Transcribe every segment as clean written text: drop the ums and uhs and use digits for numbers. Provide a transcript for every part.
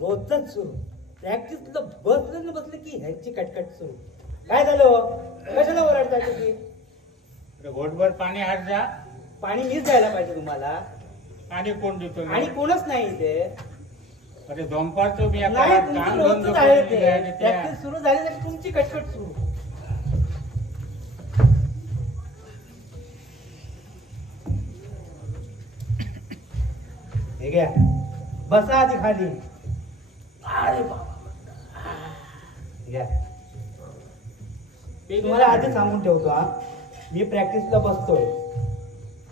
रोजच सुरू प्रॅक्टिसला बसले की ह्याची कटकट सुरू. काय झालं? कशाला ओरडताय तुम्ही? घोटभर पाणी हात जा. पाणी मीच द्यायला पाहिजे तुम्हाला. आणि कोण देतो? आणि कोणच नाही इथे. अरे झोंपारतो मी नाही, तुमचं रोजच आहे ते. प्रॅक्टिस सुरू झाली तर तुमची कटकट सुरू. हे घ्या, बसा आधी खाली. अरे बाबा, घ्या. तुम्हाला आधी सांगून ठेवतो हा, मी प्रॅक्टिसला बसतोय,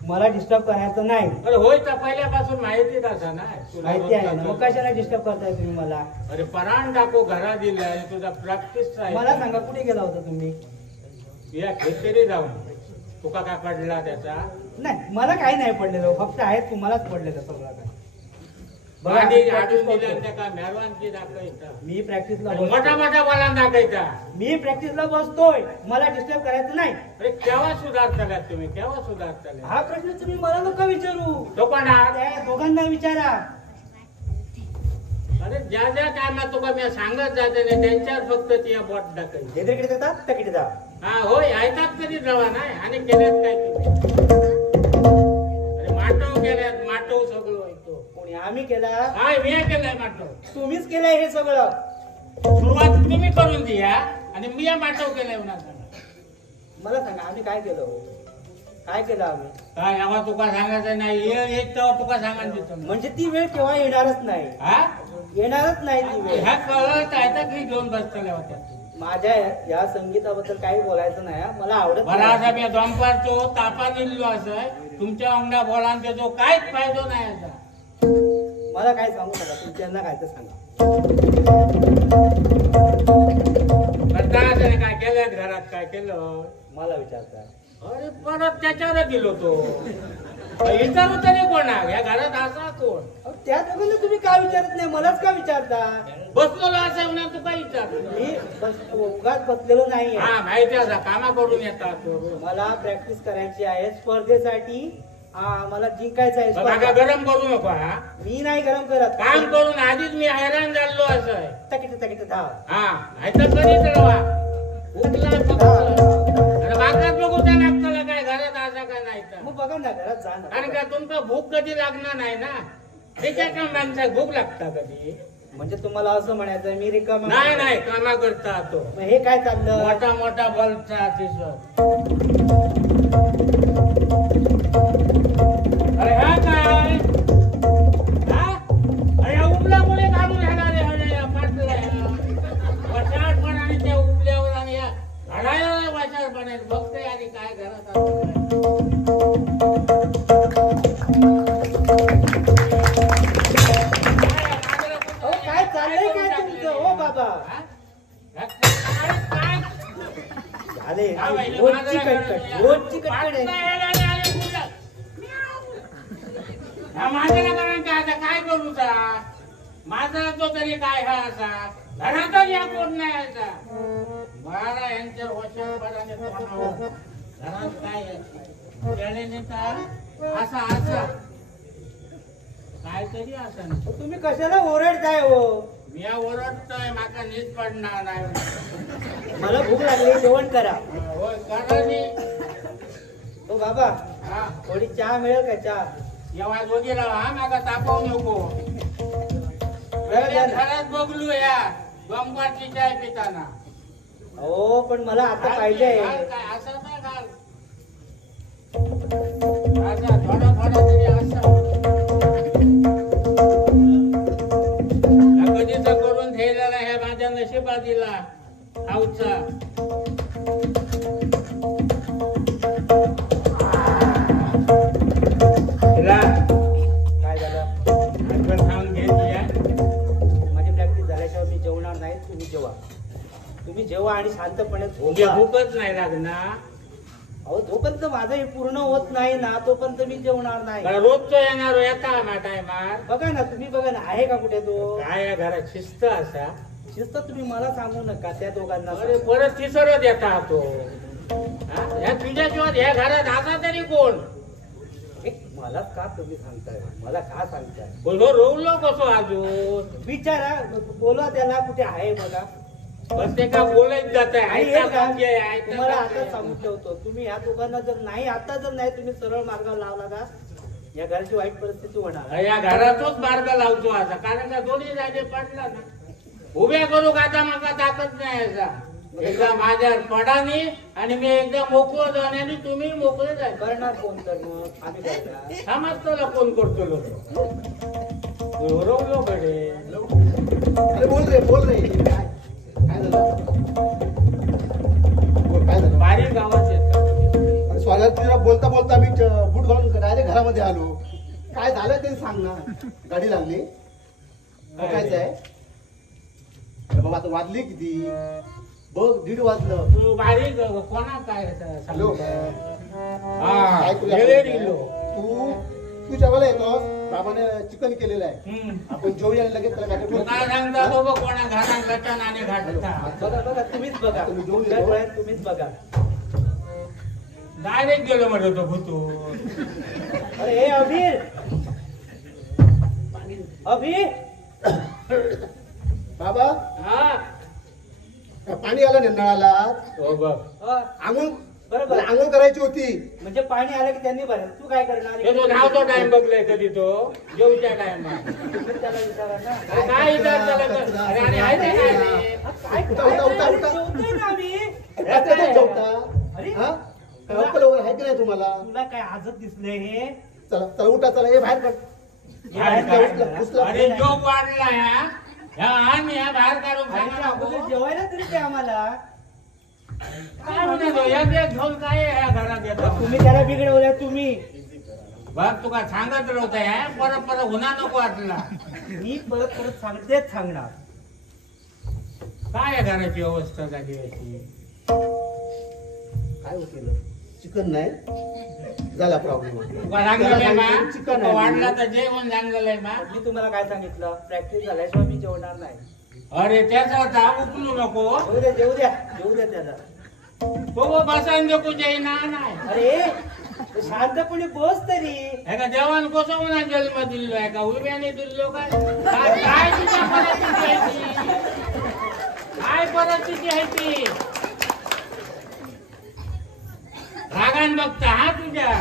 मला डिस्टर्ब करायचं नाही. अरे होय, तर पहिल्यापासून माहिती असं ना. माहिती आहे ना, मग कशाला डिस्टर्ब करताय तुम्ही मला? अरे पराण टाको घरा दिला तुझा प्रॅक्टिस. मला सांगा, कुठे गेला होता तुम्ही? या खेतरी जाऊन. तुका काय पडला त्याचा? नाही, मला काही नाही पडलेलं, फक्त आहे तुम्हालाच पडलेलं सगळं काय. मी प्रॅक्टिसला मोठा मोठा बोला दाखायचा. मी प्रॅक्टिसला बसतोय, मला डिस्टर्ब करायचं नाही. अरे केव्हा सुधारता तुम्ही? केव्हा सुधारता? हा प्रश्न तुम्ही मला नका विचारू. लोकांना त्या दोघांना विचारा. अरे ज्या ज्या कामात तुका मी सांगत जाते ना त्यांच्यावर फक्त ती बोट टाकायची. इकडे देतात तिकडे जा. हा होय, ऐकतात कधी जवा नाही. आणि केल्यात काय तुम्ही? अरे माटव केल्यात, माटव सगळं ऐकतो. कोणी? आम्ही केला? हाय, मी केलंय माटव. तुम्हीच केलंय हे सगळं. सुरुवात तुम्ही करून द्या आणि मी माटव केलंय म्हणा. मला सांगा, आम्ही काय केलं? काय केलं आम्ही? काय आम्हा तुका सांगायचं नाही. येत तेव्हा तुका सांगायचं. म्हणजे ती वेळ केव्हा येणारच नाही. हा, येणारच नाही ती वेळ. ह्या कळत आहे की घेऊन बसतल्या होत्या. माझ्या या संगीताबद्दल काही बोलायचं नाही. मला आवडत मला असा मी दोंपारचो तापा निघलो असं तुमच्या अंगडा बोलांचा जो काहीच फायदो नाही आता. मला काय सांगू नका, तुमच्यांना काय तर सांगा. काय केलं घरात? काय केलं? मला विचारता? अरे परत त्याच्यावर दिलो तो. विचारू तरी कोणा? या घरात असा कोण? त्या दोघांना तुम्ही का विचारत नाही? मलाच का विचारता? बसलो असं म्हणा तू काय विचार? मी उगाच बसलेलो नाही. हा, माहिती आहे, कामा करून येतात. मला प्रॅक्टिस करायची आहे स्पर्धेसाठी. मला जिंकायचं आहे. गरम करू नको. हा, मी नाही गरम करत. काम करून आधीच मी हैराण झालो असं आहे. तकिट धाव. हा, नाहीतर कधी चढवा उठला. अरे वाकात बघू त्या लागताला काय घरात असा काय नाही तर. मग बघा ना, घरात जा ना. आणि का तुमका भूक कधी लागणार नाही ना? त्याच्या का माणसा भूक लागता कधी? म्हणजे तुम्हाला असं म्हणायचं मी रिकामा नाही नाही कामा करता तो मग हे काय चाललं मोठा मोठा बल्बचा अतिशय अरे हा काय हा अरे हा उबल्यामुळे काढून ह्याला रे ह्याला पाटल्या वशाटपण आणि त्या उबल्यावर आणि या घडायला वशाटपण आहे बघते आणि काय घरात काय चाललंय काय तुमचं ओ बाबा अरे रोजची कटकट आहे काय करू माझा तो तरी काय हा असा घरातच या कोण नाही असा मला यांच्या वशापणाने घरात काय त्याने नेता असा असा काहीतरी असा तुम्ही कशाला ओरडताय हो मी ओरडतोय माका नीट पडणार नाही मला भूक लागली जेवण करा होय कारण हो बाबा हा थोडी चहा मिळेल का चहा जेव्हा दोघी राहा माका तापवू नको घरात बघलू या गंगाची चाय पिताना हो पण मला आता पाहिजे काय असं नाही घाल असा थोडा थोडा तरी असा कधीचा करून ठेवलेला ह्या माझ्या नशिबातीला हाऊचा काय झालं आठवण सांगून घेतली माझी प्रॅक्टिस झाल्याशिवाय मी जेवणार नाही तुम्ही जेवा आणि शांतपणे उद्या झोपा भूकच नाही लागणार अहो जोपर्यंत माझं हे पूर्ण होत नाही ना तोपर्यंत मी जेवणार नाही रोजचं येणार येता मा टायमार बघा ना तुम्ही बघा ना आहे का कुठे तो काय या घरात शिस्त असा शिस्त तुम्ही मला सांगू नका त्या दोघांना अरे परत तिसरच येता तो ह्या तुझ्याशिवाय ह्या घरात असा तरी कोण मला का तुम्ही सांगताय मला का सांगताय बोलो रोवलो कसो अजून विचारा बोलवा त्याला कुठे आहे बघा बस ते का बोलत जात आणि हे का? आहे तुम्हाला आता सांगून ठेवतो तुम्ही या दोघांना जर नाही आता जर नाही तुम्ही सरळ मार्गावर लावला का या घराची वाईट परिस्थिती होणार या घरातच मार्ग लावतो आता कारण का दोन्ही जागे पडला ना उभ्या करू का आता मला ताकद नाही याचा एकदा माझ्या पडानी आणि मी एकदा मोकळं जाण्याने तुम्ही मोकळे जाय करणार कोण तर मग आम्ही करणार हा मात्र कोण करतो लोक रोवलो कडे अरे बोल रे काय झालं काय झालं बारीक गावात येतात अरे स्वागत तुझ्या बोलता बोलता मी बूट घालून डायरेक्ट घरामध्ये आलो काय झालं ते सांग ना गाडी लागली बघायचं आहे अरे बाबा आता वाजली किती बघ 1:30 वाजलं तू बारीक कोणा काय हॅलो हा तू जेवायला येतोस बाबाने चिकन केलेलं आहे आपण जेवूया आणि लगेच त्याला तू काय सांगता तो बघ कोणा घरात लटण आणि घाटता बघा तुम्हीच बघा तुम्ही जेवून तुमच्या येतो. डोळ्यात तुम्हीच बघा डायरेक्ट गेलो म्हणतो तो भूतू अरे हे अभीर बाबा हा पाणी आलं ना नळाला हो बघ आंघोळ बरोबर आंघोळ करायची होती म्हणजे पाणी आलं की त्यांनी भरायचं तू काय करणार हे तो धावतो टाइम बघलाय कधी तो जेवच्या टाइमात तुम्ही त्याला विचारा ना काय विचार त्याला अरे आणि आहे ते काय रे? काय उठा. जेवतोय ना आम्ही रस्त्यातच जेवता अरे. हा काय अक्कल वगैरे आहे की नाही तुम्हाला तुला काय आजच दिसलंय हे चला चला उठा चला हे बाहेर पड बाहेर बाहेर काढ. काढ. उचला. अरे जोक वाढला ह्या आणि ह्या बाहेर काढून आणि सांगा अगोदर नको. जेवायला तरी ते आम्हाला काय म्हणतो एक घेऊन काय ह्या घरात येतो तुम्ही त्याला बिघडवल्या तुम्ही बघ तुका सांगत राहत परत परत होणार नको वाटला मी परत सांगतेच सांगणार काय या घराची अवस्था झाली अशी काय होतं चिकन नाही झाला प्रॉब्लेम तुका सांगलंय मा चिकन तुका वाढला तर जेवण सांगलंय मा मी तुम्हाला काय सांगितलं प्रॅक्टिस झाल्याशिवाय मी जेवणार नाही अरे त्याचा दाब उकलू नको जेवू द्या त्याला तो बसायला नको जाईना नाही अरे शांतपणे बस तरी एका देवान कसं म्हणा जन्म दिलो आहे का उभ्याने दिलो काय काय तुझ्या परिस्थिती आहे ती? काय परिस्थिती आहे ती रागान बघता हा तुझ्या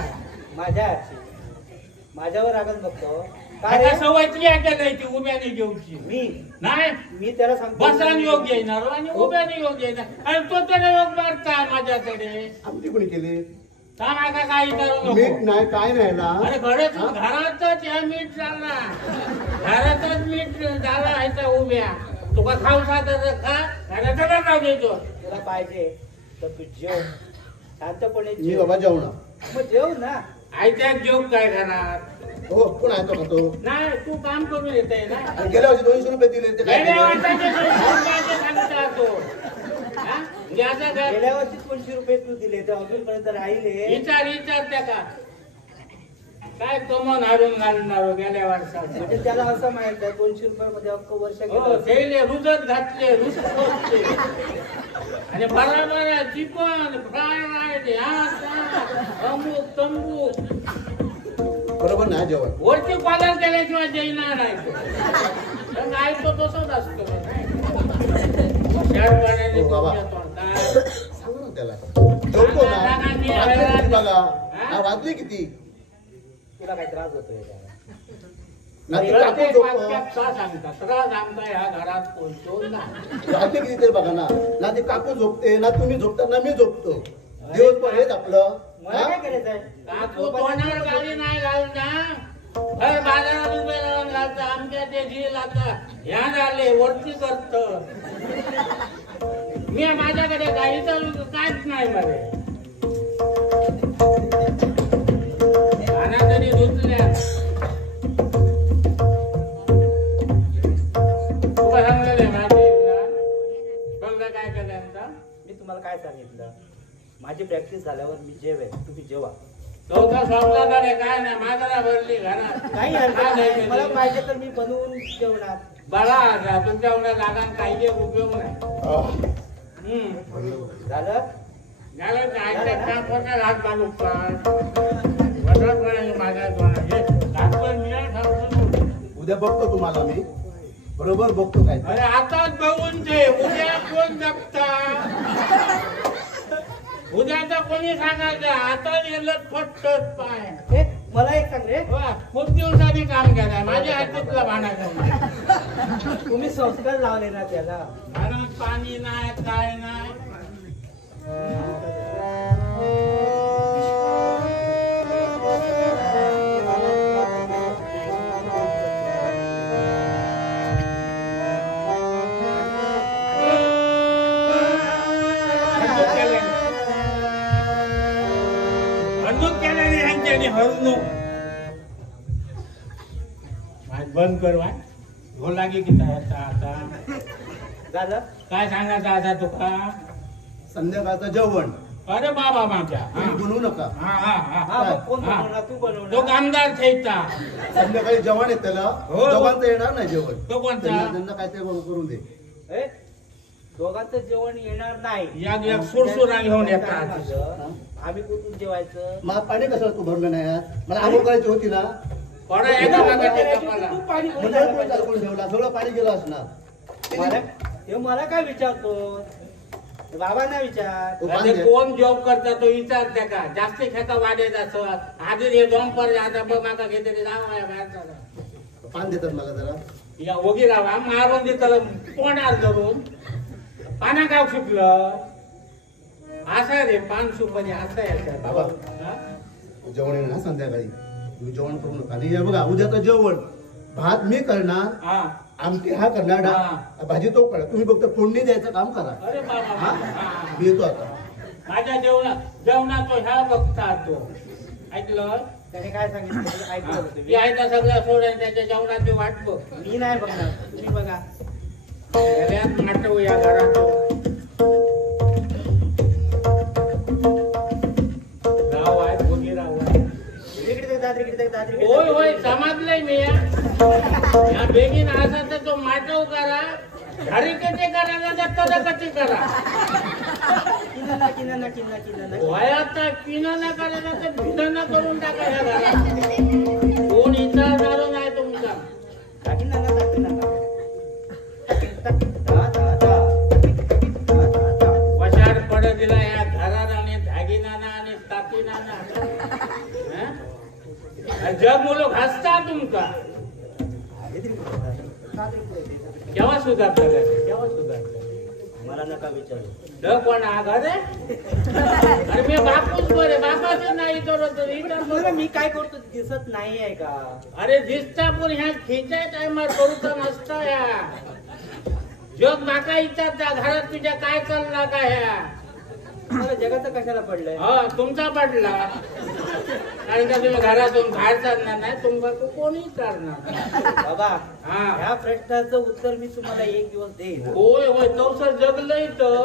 माझ्यावर रागत बघतो काय रे? त्याला सवयची आहे का नाही ती उभ्याने घेऊची नाही मी त्याला सांगतो बसाने योग घेणार आणि उभ्याने योग घेणार आणि तो त्याला योग मारताय माझ्याकडे आमटी कोणी केली सांगा का काही करू मीठ नको नाही काय नाही ना अरे घरातच या मीठ झाला घरातच मीठ झाला ह्याचा उभ्या तुका खाऊ साधर खा घरातला जाऊ देतो तुला पाहिजे तर तू जेव शांतपणे मी जेव बाबा जेवणार मग जेव ना आयत्यात जेव काय घरात हो कोण आहे तो खातो नाही तू काम करून येते ना आणि गेल्या वर्षी 200 रुपये दिले ते काय गेल्या केलं? वर्षाचे 200 रुपयाचे सांगता तो. हा? म्हणजे आता काय? गेल्या वर्षी 200 रुपये तू दिले तर अजूनपर्यंत राहिले विचार त्या का काय कमवून हारून घालणार गेल्या वर्षात म्हणजे त्याला असं माहित आहे 200 रुपयामध्ये अख्खं वर्ष हो गेलं. त्याले रुजत घातले रुज पोचले आणि बराबर चिकन फ्राय राईड अमुक तंबूक बरोबर नाही जेवण वरती कॉलर केल्याशिवाय जेवणार नाही तो. तर काय तो तसंच असतो नाही हुशारपणाने हो बाबा. तुमच्या तोंडात. सांग ना त्याला जेवतो ना सांगा, मी वाजले किती बघा हा? हा, वाजले किती तुला काय त्रास होतोय का? ना ते प्रत्येक कापून झोप वाक्यात का सांगतात त्रास आमचा ह्या घरात पोहोचतो ना वाजले किती तरी बघा ना ना ते काकू झोपते ना तुम्ही झोपता ना मी झोपतो दिवसभर हेच आपलं मला हा? काय करायचंय काकू तोंडावर गाडी नाही घालता भर बाजारात उभे राहून घालता आमच्या ते झील आता ह्या झाले वरती करत मी माझ्याकडे गाडी तर काहीच नाही मध्ये काना तरी धुतल्या तुला सांगलेलं माझे बघा काय केलं मी तुम्हाला काय सांगितलं माझी प्रॅक्टिस झाल्यावर मी जेवेन तुम्ही जेवा चौथा स्वप्नाकडे काय नाही माझ्याला भरली घरात काही हरकत नाही मला पाहिजे तर मी बनवून जेवणार बरा आता तुमच्या एवढ्या लागान काही उपयोग नाही झालं झालं काय काम करणार हात घालू माझ्या घातलं मी उद्या बघतो तुम्हाला मी बरोबर बघतो काय ते. अरे आताच बघून ते उद्या कोण जगता उद्याचा कोणी सांगायचं आता गेलं फटत पाय हे मला एक सांग रे वा, खूप दिवसांनी काम केलंय माझ्या हातातला भांडा तुम्ही संस्कार लावले ना त्याला घरात पाणी नाही काय नाही हरणूक केल्याने ह्यांच्याने हरणूक बंद कर वाय हो लागे की आता झालं काय सांगायचं आता तुका संध्याकाळचं जेवण अरे बाबा माझ्या तुम्ही बनवू नका हा हा हा हा मग कोण हा. बनवणार तू तो बनवणार कामदार थेता संध्याकाळी जेवण आहे त्याला हो. दोघांचं येणार नाही जेवण तो कोणता? त्यांना काय ते करून दे ए, दोघांचं जेवण येणार नाही या सुरसुरा घेऊन येतात झालं, आम्ही कुठून जेवायचं मला पाणी कसं तू भरलं नाही यार? मला आंघोळ करायची होती ना पडा एका मागे कपाला. तू पाणी कोण मंडळ कोण द्यायला करून ठेवला सगळं पाणी गेलं असणार मला ते मला काय विचारतो बाबांना विचार तो अरे कोण जॉब करता तो विचारते का जास्त खेता वाढेत असं आधी हे डॉम्पर आता बघ माका घेतले जावा बाहेर चला. पान देतात मला जरा या वगी राहा मारून देत कोणाला धरून पाना गाव सुटलं असं रे पान सुपारी असं आहे बाबा. हा? जेवण येणार ना संध्याकाळी तुम्ही जेवण करू नका आणि हे बघा उद्याचं जेवण भात मी करणार हा आमटी हा करणार डाळ भाजी तो करा तुम्ही फक्त फोडणी द्यायचं काम करा अरे बाबा हा हा. मी येतो आता माझ्या जेवणात ह्या बघता तो ऐकलं त्याने काय सांगितलं ऐकलं होतं ती मी. आहे तर सगळं सोडून त्याच्या जेवणाची वाट बघ मी नाही बघणार तुम्ही बघा सगळ्यात माटव या घरात गाव आहे भोगी राव आहे तिकडे दादरी होय होय समजलंय मी या बेगीन असा तर तो माटव करा घरी कधी करा तर कधी करा किना वयाचा किना न करायला तर भिन्न न करून टाका ह्या घरात कोण इतर झालो नाही तुमचा वशार पडत दिला या घरात आणि धागिनाना आणि तातीनाना जग मुलं हसता तुमका हे तरी कुठं आहे? केव्हा सुधारता काय केव्हा सुधारता मला नका विचारू. ल कोण आघात आहे अरे मी बापूच बरे बापाचं नाही तर मी काय करतो दिसत नाही आहे का? अरे दिसता पण ह्या खिचाय टायमार करूचा नसता ह्या जग माका विचारता घरात तुझ्या काय चालला का ह्या मला जगाचं कशाला पडलंय? हा तुमचा पडला कारण का तुम्ही घरातून बाहेर चालणार नाही तुम्हाला कोणी चालणार बाबा हा ह्या प्रश्नाचं उत्तर मी तुम्हाला एक दिवस देईन. होय होय तवसर जगलंय तर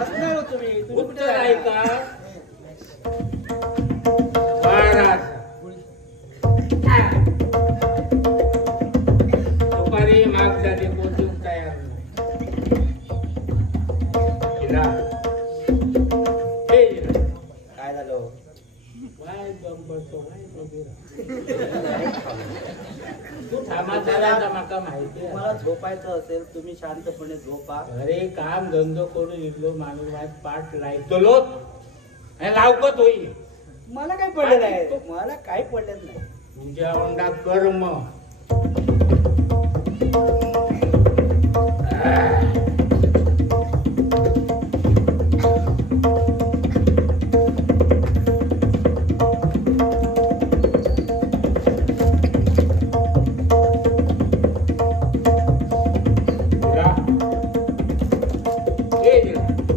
असणार हो तुम्ही कुठे उत्तर आहे जाणार? का महाराज दुपारी माग झाली कोणती तयार नाही हे काय झालं? काय गंमत काय तू थांबा चालायचा माका माहिती आहे. तुम्हाला झोपायचं असेल तुम्ही शांतपणे झोपा. अरे काम धंदो करून इलो माणूस आज पाठ लायतलो लावकत होईल मला काय पडलेलं आहे? मला काय पडलेलं नाही. तुझ्या अंडा कर्म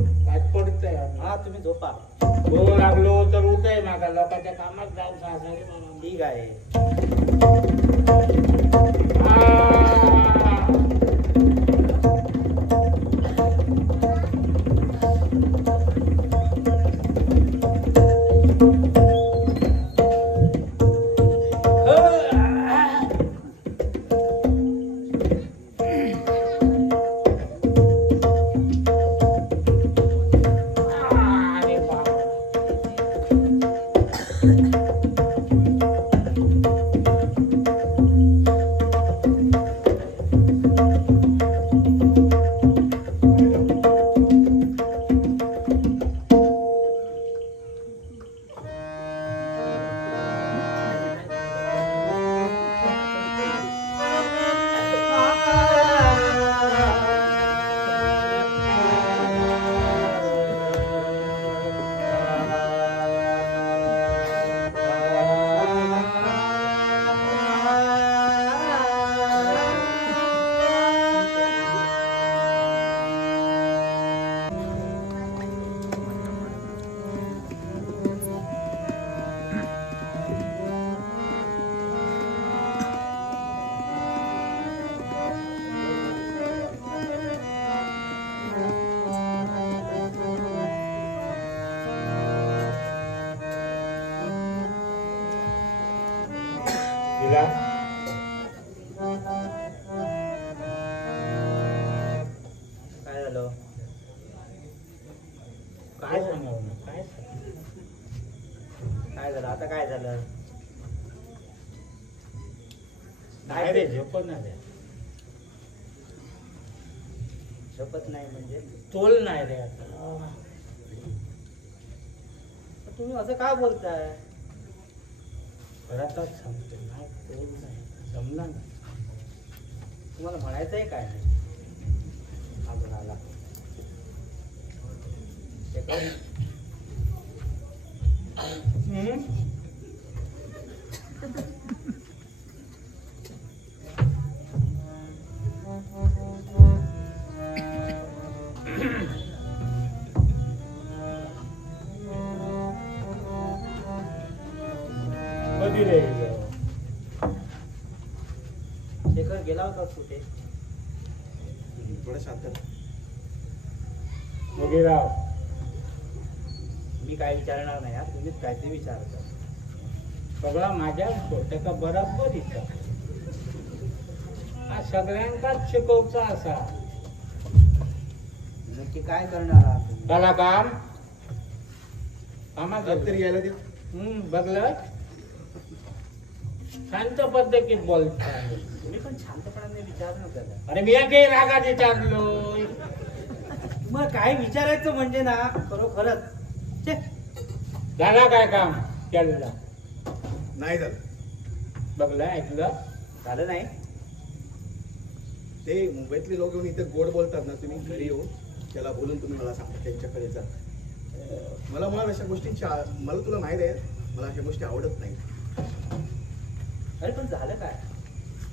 हा तुम्ही झोपा. लागलो तर उठाय मागा लोकांच्या कामात जाऊन सासरी म्हणून ठीक आहे. अरे बाप दिला काय झालं? काय सांगावं ना काय सांगावं? काय झालं आता? काय झालं? नाही रे झोपणार रे झोपत नाही म्हणजे? तोल नाही रे आता तुम्ही असं काय बोलताय? घरातच सांगते नाही तोल नाही जमला नाही तुम्हाला म्हणायचंय काय? अजून आला शेखर, कधी रे शेखर गेला होता कुठे? थोडं शांत राहा. मोगीराव मी काय विचारणार नाही. तुम्हीच काय ते विचारता. सगळा माझ्या त्याचा बराबर इथं हा सगळ्यांकाच शिकवचा असा नक्की काय करणार आहात तुम्ही? त्याला काम कामात जर तरी यायला दे. बघलं शांत पद्धतीत बोलता तुम्ही पण शांतपणाने विचार न करा. अरे मी काही रागात विचारलो मग काय विचारायचं म्हणजे ना खरोखरच छे, झाला काय काम केलं नाही झालं. बघलं ऐकलं झालं नाही. ते मुंबईतले लोक येऊन इथे गोड बोलतात ना, तुम्ही घरी येऊन त्याला बोलून तुम्ही मला सांगा त्यांच्याकडे जा. मला मुळात अशा गोष्टींची मला तुला माहित आहे, मला अशा गोष्टी आवडत नाही. अरे पण झालं काय?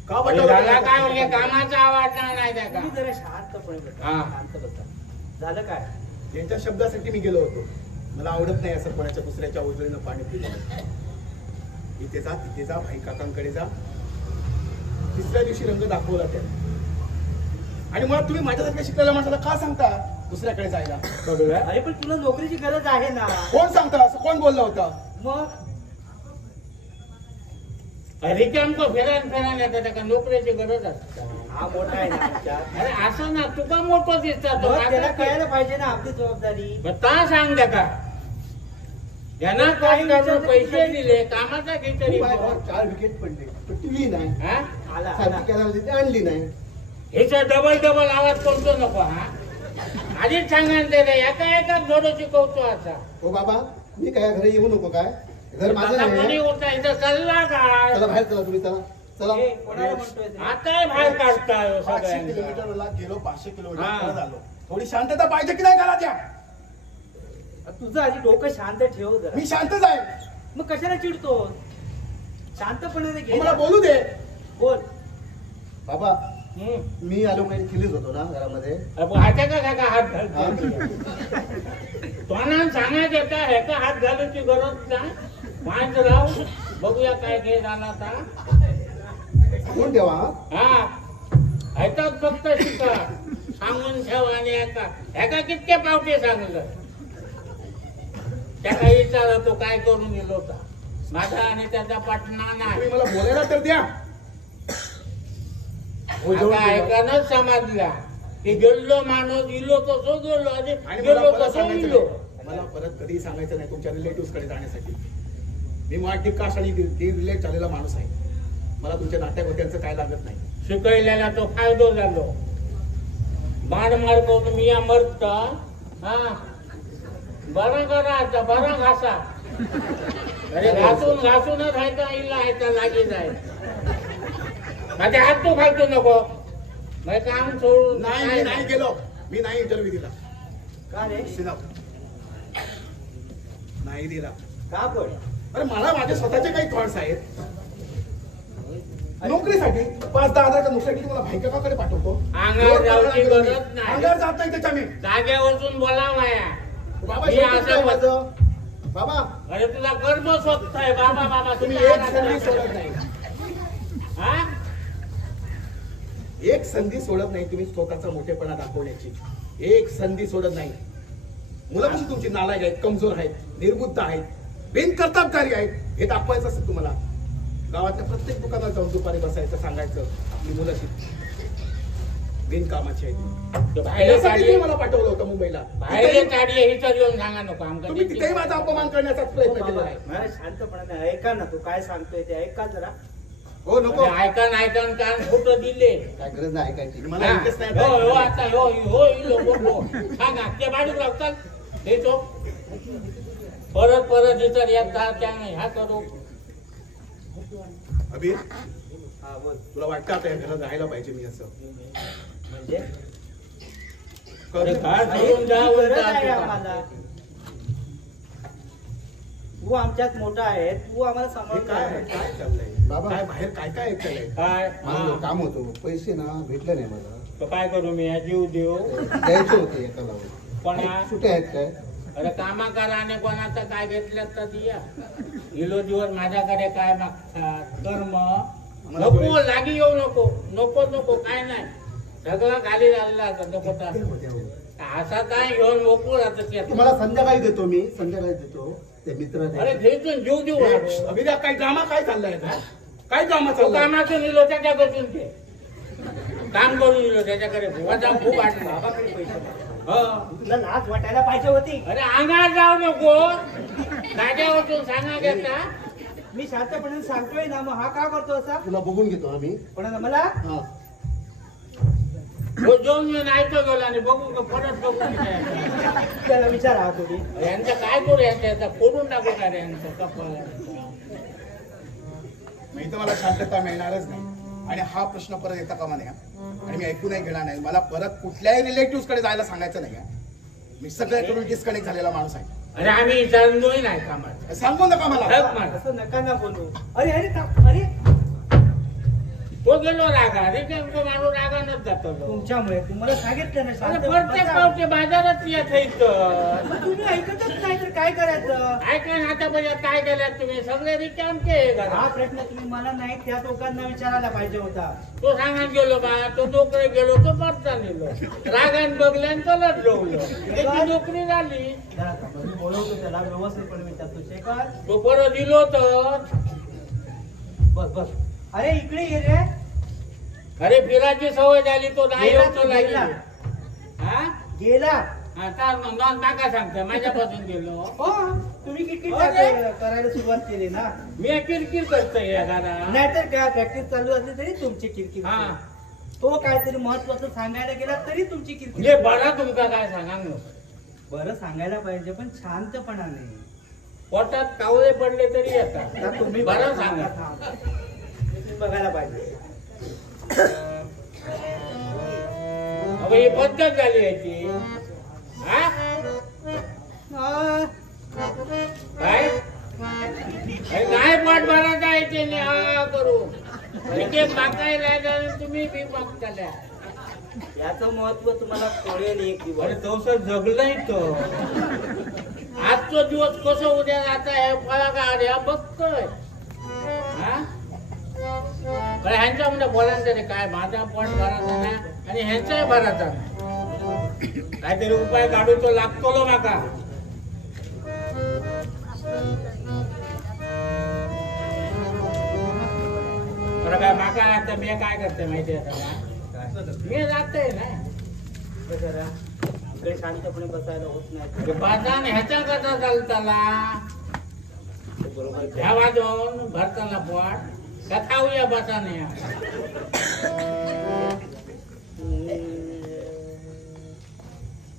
का झाला काय वाटत म्हणजे कामाचा आवाज नाही त्या तुम्ही जरा शांतपणे बसा, हा. शांत बसा. झालं काय? त्यांच्या शब्दासाठी मी गेलो होतो. मला आवडत नाही असं कोणाच्या दुसऱ्याच्या उजळीनं पाणी पिलं. इथे जा तिथे जा, भाई काकांकडे जा. तिसऱ्या दिवशी रंग दाखवला त्या. आणि मग तुम्ही माझ्यासारख्या शिकलेल्या माणसाला का सांगता दुसऱ्याकडे जायला? अरे पण तुला नोकरीची गरज आहे ना. कोण सांगता? असं कोण बोललं होतं? मग रिकामको फिरायला येतात का नोकरीची गरज असते. हा मोठा आहे ना आमच्यात. अरे असं ना तुका मोठं दिसतात मग त्याला कळायला पाहिजे ना आपली जबाबदारी. ता सांग त्या का त्यांना काही पैसे दिले कामाचा काहीतरी माझ्यावर 4 विकेट पडले, पण टीव्ही नाही, हा आला सारखी केला होती ती आणली नाही. ह्याचा डबल आवाज करतो नको. हा आधीच सांगा त्याला एका एका जोडो शिकवतो असा. हो बाबा, मी काय घरी येऊ नको काय? घर माझं आता नाही. कोणी होता इथं चालला काय चला बाहेर चला तुम्ही, चला चला. ए, कोणाला म्हणतोय ते? आता बाहेर काढताय 500 सगळ्यांना. किलोमीटरला गेलो, 500 किलोमीटर हा. परत आलो. थोडी शांतता पाहिजे की नाही घरात त्या? तुझं आधी डोकं शांत ठेव जरा. मी शांतच आहे. मग कशाला चिडतो? शांतपणे घे मला ना. बोलू दे. बोल. बाबा, हम्म. मी आलो काही खिलीच होतो ना घरामध्ये. हाता का हात घालतो तोंडानं सांगायचं येता ह्याचा हात घालायची गरज नाही. माहित राहू बघूया काय घे झाला आता. सांगून ठेवा हा. हा ह्याचाच फक्त शिका सांगून ठेवा. आणि ह्याका कितके पावटे सांगलं त्या काही विचारा तो काय करून गेलो होता माझा आणि त्याचा पटना नाही. तुम्ही मला बोलायला तर द्या. आता ऐकानच समजला की गेलो माणूस इलो तसो गेलो आणि आणि गेलो मला तसो सांगायचं इलो. नाही. मला परत कधी सांगायचं नाही तुमच्या रिलेटिव्ह कडे जाण्यासाठी. मी मुळात डिकाश आणि रिलेट झालेला माणूस आहे. मला तुमच्या नाट्यगोत्यांचं काय लागत नाही. शिकवलेला तो फायदो झालो. मार मार करून मी मरत. हा बरं करा आता बरं घासा. अरे घासूनच हायचा इला हायचा लागी जाय. माझे हात तू खायचो नको. मग काम सोडून नाही, मी नाही गेलो. मी नाही इंटरव्ह्यू दिला. का रे? नाही दिला. का पण? अरे मला माझे स्वतःचे काही थॉट्स आहेत. नोकरीसाठी 5-10 हजाराच्या नोकरीसाठी मला भाई काकाकडे पाठवतो. अंगावर जाऊची गरज नाही. अंगावर जात नाही त्याच्या मी. जागेवरून बोलावा या. बाबा मी शेवटी असं काय माझं? बाबा, अरे तुझा कर्म स्वतः आहे. बाबा बाबा तुम्ही तुझ्या एक संधी सोडत नाही. हा एक संधी सोडत नाही तुम्ही स्वतःचा मोठेपणा दाखवण्याची. एक संधी सोडत नाही. मुलं कशी तुमची नालायक आहेत, कमजोर आहेत, निर्बुद्ध आहेत, बिनकर्तबकारी आहेत हे दाखवायचं असतं तुम्हाला. गावातल्या प्रत्येक दुकानात जाऊन दुपारी बसायचं, सांगायचं आपली मुलं बिनकामाची आहेत. बाहेर यासाठी काढली मला पाठवलं होतं मुंबईला. बाहेर काढली ही तर येऊन सांगा नको तुम्ही तिथेही आमका. माझा अपमान करण्याचा हो प्रयत्न केला बाबा, आहे. मला शांतपणाने ऐका ना. तू काय सांगतोय ते ऐका जरा. हो नको. ऐकन कान फुटं दिले. काय गरज नाही ऐकायची. मला हा. इंटरेस्ट नाही. हो हो आता हो हो इलो बोललो सांगा त्या बाजूला लागतात देतो परत इतर येतात त्याने ह्या करू. अभिर, हा बोल. तुला वाटतं आता या घरात राहायला पाहिजे मी असं? म्हणजे अरे कळलं? काय अरे, करून जा तुझी गरज उलटा आहे तुका. आम्हाला. तू आमच्यात मोठा आहे. तू आम्हाला हे सांभाळून काय काय काय चाललंय? बाबा. काय बाहेर काय काय ऐकायलंय? काय माझं हा. काम होतं, पैसे ना भेटले नाही मला. तो काय करू मी या जीव देऊ द्यायचे होते एकाला. कोणा सुटे आहेत काय? अरे कामा करा आणि कोणाचं काय घेतलं तर दिया. इलो दिवस माझ्याकडे काय मागतात कर्म नको लागी येऊ नको नको नको काय नाही सगळं खाली झालेलं आता नको तर. असा काय घेऊन मोकळू राहत. तुम्हाला संध्याकाळी देतो मी, संध्याकाळी देतो. ते मित्र अरे घेऊन जीव देऊ वाढव. अभिदा काय ड्रामा काय चाललाय आता? काय ड्रामा तो चाललाय? कामातून इलो त्याच्याकडून ते काम करून इलो त्याच्याकडे भुवाचा खूप वाटला. बाबाकडे पैसे नाही. हो तुला लाज वाटायला पाहिजे होती. अरे अंगावर जाऊ नको जाग्यावरून सांगा घेता. मी शांतपणे सांगतोय ना. मग हा का करतो असा? तुला बघून घेतो आम्ही. कोणाला? मला? हा. हो जेवून मी नाहीतो गेलो आणि बघू का परत बघू काय. त्याला विचारा तुम्ही. यांचं काय करू यांचा फोडून टाकू का रे यांचं कपाळ. मी तर मला शांतता मिळणारच नाही. आणि हा प्रश्न परत येता कामा नये आणि मी ऐकूनही घेणार नाही. मला परत कुठल्याही रिलेटिव्ह कडे जायला सांगायचं नाही. मी सगळ्याकडून डिस्कनेक्ट झालेला माणूस आहे. अरे आम्ही जाणलोही नाही कामात. सांगू नका मला. असं नका ना बोलू. अरे अरे तो गेलो रागा रिकामतो माणूस रागानच जातो. तुमच्यामुळे तुम्हाला सांगितलं ना शांत प्रत्येक बसा. पावटे बाजारात येत इथं. मग तुम्ही ऐकतच नाही तर काय करायचं? ऐका ना आतापर्यंत काय केलं तुम्ही सगळे रिकामचे हा प्रश्न तुम्ही मला नाही त्या लोकांना विचारायला पाहिजे होता. तो सांगायला गेलो का तो नोकरी गेलो तो परता नेलो रागान बघले आणि चलत लोवलो त्याची नोकरी झाली. जरा थांबा, मी बोलवतो त्याला व्यवस्थितपणे विचारतो. शेखर तो परत दिलो तर बस बस. अरे इकडे ये रे. अरे फिराची सवय झाली तो नाही गेला होतो तो, लागली. गेला. हा गेला. आता नॉन काका सांगता माझ्यापासून गेलो. हो तुम्ही किटकिट अरे. करायला सुरुवात केली ना. मी किरकिर करतोय या दादा. नाहीतर काय प्रॅक्टिस चालू असली तरी तुमची किरकिर. हा तो काहीतरी महत्वाचं सांगायला गेला तरी तुमची किरकिर. म्हणजे बरं तुमका काय सांगा ना. बरं सांगायला पाहिजे पण शांतपणाने. पोटात कावळे पडले तरी येतात. आता तुम्ही बरं सांगा. तुम्ही बघायला पाहिजे. अगं ही पद्धत झाली याची. हा हा. काय अरे नाही पाठ भरायचा आहे त्याने हा करू ते मागायला जाऊन तुम्ही बी मागताल्या. याचं महत्व तुम्हाला कळेल एक अरे दिवस. तवसर जगलाय तो. आजचा दिवस कसं उद्या जाता हे फळा का अरे बघतोय. हा अरे ह्यांच्या म्हणजे बोलायचं रे काय माझा पण भरायचा ना आणि ह्यांचाही भरायचा नाही. काहीतरी उपाय काढू तो लागतो लो माका. बरं काय माका आता मी काय करते माहिती आहे का? मी जाते ना जरा इकडे शांतपणे बसायला होत नाही. बाजान ह्याच्या करता चालताला बरोबर. ह्या वाजवून भरताना पोट का खाऊया बसाने.